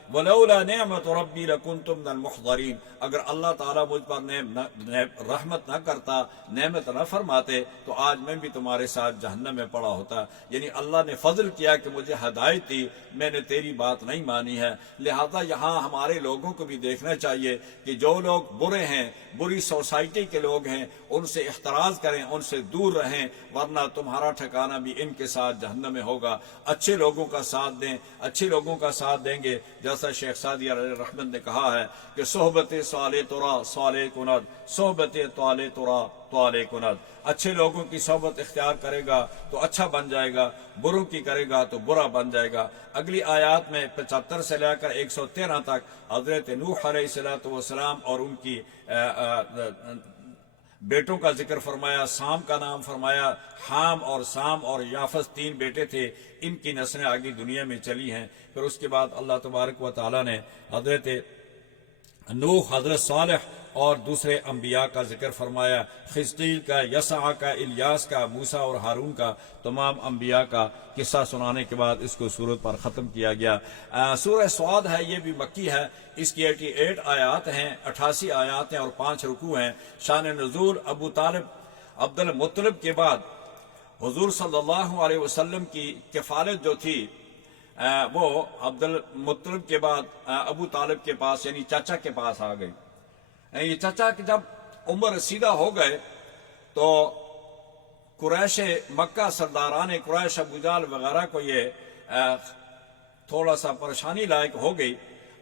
وَلَوْلَا نِعْمَةُ رَبِّي لَكُنْتُ مِنَ الْمُحْضَرِينَ, اگر اللہ تعالیٰ مجھ پر رحمت نہ کرتا, نعمت نہ فرماتے, تو آج میں بھی تمہارے ساتھ جہنم میں پڑا ہوتا. یعنی اللہ نے فضل کیا کہ مجھے ہدایت دی, میں نے تیری بات نہیں مانی ہے. لہذا یہاں ہمارے لوگوں کو بھی دیکھنا چاہیے کہ جو لوگ برے ہیں, بری سوسائٹی کے لوگ ہیں, ان سے احتراز کریں, ان سے دور رہیں, ورنہ تمہارا ٹھکانہ بھی ان کے ساتھ جہنم میں ہوگا. اچھے لوگوں کا ساتھ دیں, اچھے لوگوں کا ساتھ دیں گے. جیسا شیخ سعدی علیہ رحمت نے کہا ہے کہ صحبت صالح ترا صالح کند, صحبت طالح ترا طالح کند. اچھے لوگوں کی صحبت اختیار کرے گا تو اچھا بن جائے گا, بروں کی کرے گا تو برا بن جائے گا. اگلی آیات میں 75 سے لے کر 113 تک حضرت نوح علیہ السلام اور ان کی بیٹوں کا ذکر فرمایا. سام کا نام فرمایا. حام اور سام اور یافس 3 بیٹے تھے, ان کی نسلیں آگے دنیا میں چلی ہیں. پھر اس کے بعد اللہ تبارک و تعالیٰ نے حضرت نوح, حضرت صالح اور دوسرے انبیاء کا ذکر فرمایا. خزقیل کا, یسع کا, الیاس کا, موسیٰ اور ہارون کا, تمام انبیاء کا قصہ سنانے کے بعد اس کو سورت پر ختم کیا گیا. سورہ صاد ہے, یہ بھی مکی ہے. اس کی 88 آیات ہیں, 88 آیات ہیں اور 5 رکوع ہیں. شان نزول ابو طالب عبد المطلب کے بعد حضور صلی اللہ علیہ وسلم کی کفالت جو تھی وہ عبد المطلب کے بعد ابو طالب کے پاس یعنی چچا کے پاس آ گئی. یہ چچا کہ جب عمر رسیدہ ہو گئے تو قریش مکہ, سرداران قریش, ابو جہل وغیرہ کو یہ تھوڑا سا پریشانی لائق ہو گئی.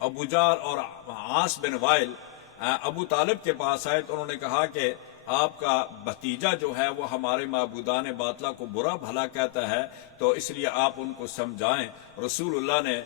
ابو جہل اور عاص بن وائل ابو طالب کے پاس آئے تو انہوں نے کہا کہ آپ کا بھتیجا جو ہے وہ ہمارے معبودان باطلہ کو برا بھلا کہتا ہے, تو اس لیے آپ ان کو سمجھائیں. رسول اللہ نے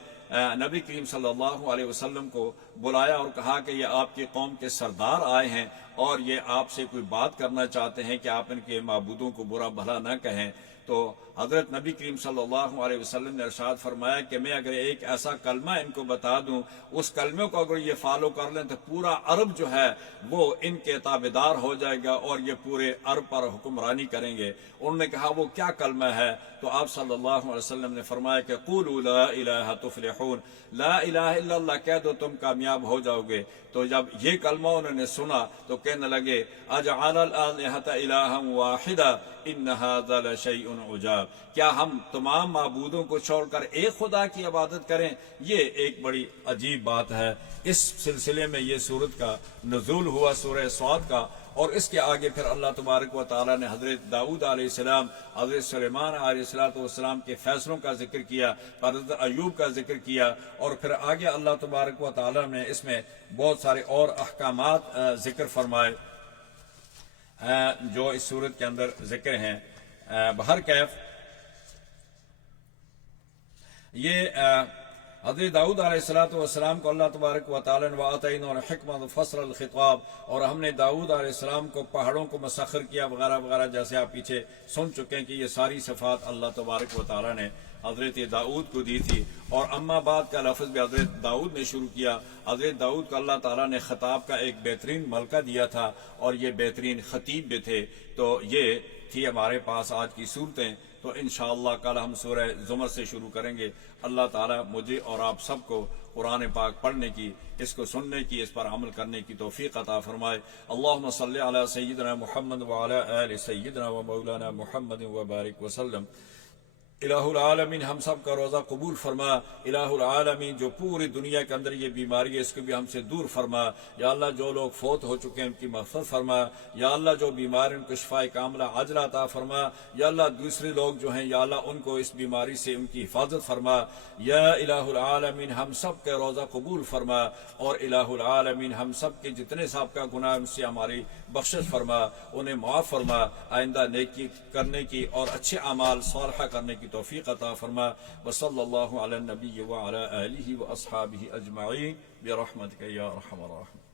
نبی کریم صلی اللہ علیہ وسلم کو بلایا اور کہا کہ یہ آپ کی قوم کے سردار آئے ہیں اور یہ آپ سے کوئی بات کرنا چاہتے ہیں کہ آپ ان کے معبودوں کو برا بھلا نہ کہیں. تو حضرت نبی کریم صلی اللہ علیہ وسلم نے ارشاد فرمایا کہ میں اگر ایک ایسا کلمہ ان کو بتا دوں, اس کلمے کو اگر یہ فالو کر لیں تو پورا عرب جو ہے وہ ان کے تابعدار ہو جائے گا اور یہ پورے عرب پر حکمرانی کریں گے. انہوں نے کہا وہ کیا کلمہ ہے؟ تو آپ صلی اللہ علیہ وسلم نے فرمایا کہ قولوا لا الہ تفلحون, لا الہ الا اللہ کہہ دو تم کامیاب ہو جاؤ گے. تو جب یہ کلمہ انہوں نے سنا تو کہنے لگے اجعل الآلہۃ الہا واحدا ان ھذا لشیء عجاب, کیا ہم تمام معبودوں کو چھوڑ کر ایک خدا کی عبادت کریں؟ یہ ایک بڑی عجیب بات ہے. اس سلسلے میں یہ سورت کا نزول ہوا, سورہ صاد کا. اور اس کے آگے پھر اللہ تبارک و تعالیٰ نے حضرت داؤد علیہ السلام, حضرت سلیمان علیہ السلام کے فیصلوں کا ذکر کیا, حضرت ایوب کا ذکر کیا, اور پھر آگے اللہ تبارک و تعالیٰ نے اس میں بہت سارے اور احکامات ذکر فرمائے جو اس سورت کے اندر ذکر ہیں. بہرکیف یہ حضرت داؤد علیہ السلام کو اللہ تبارک و تعالیٰ نے وَآتَيْنَاهُ الْحِكْمَةَ وَفَصْلَ الْخِطَابِ, اور ہم نے داؤد علیہ السلام کو پہاڑوں کو مسخر کیا وغیرہ وغیرہ, جیسے آپ پیچھے سن چکے ہیں کہ یہ ساری صفات اللہ تبارک و تعالیٰ نے حضرت داؤد کو دی تھی. اور اما بعد کا لفظ بھی حضرت داؤد نے شروع کیا. حضرت داؤد کو اللہ تعالیٰ نے خطاب کا ایک بہترین ملکہ دیا تھا اور یہ بہترین خطیب بھی تھے. تو یہ تھی ہمارے پاس آج کی صورتیں. تو انشاءاللہ کل ہم سورہ زمر سے شروع کریں گے. اللہ تعالیٰ مجھے اور آپ سب کو قرآن پاک پڑھنے کی, اس کو سننے کی, اس پر عمل کرنے کی توفیق عطا فرمائے. اللہم صلی علی سیدنا محمد وعلی آل سیدنا و مولانا محمد وبارک وسلم. الہ العالمین ہم سب کا روزہ قبول فرما. الہ العالمین جو پوری دنیا کے اندر یہ بیماری ہے اس کو بھی ہم سے دور فرما. یا اللہ جو لوگ فوت ہو چکے ہیں ان کی مغفرت فرما. یا اللہ جو بیمار ان کو شفاء کاملہ عاجلہ عطا فرما. یا اللہ دوسرے لوگ جو ہیں یا اللہ ان کو اس بیماری سے ان کی حفاظت فرما. یا الہ العالمین ہم سب کے روزہ قبول فرما, اور الہ العالمین ہم سب کے جتنے سابقہ گناہ ان سے ہماری بخشش فرما, انہیں معاف فرما. آئندہ نیکی کرنے کی اور اچھے اعمال صالحہ کرنے کی توفیق عطا فرما. وصلی اللہ علی النبی وعلی آلہ واصحابہ اجمعین برحمتک یا ارحم الراحمین.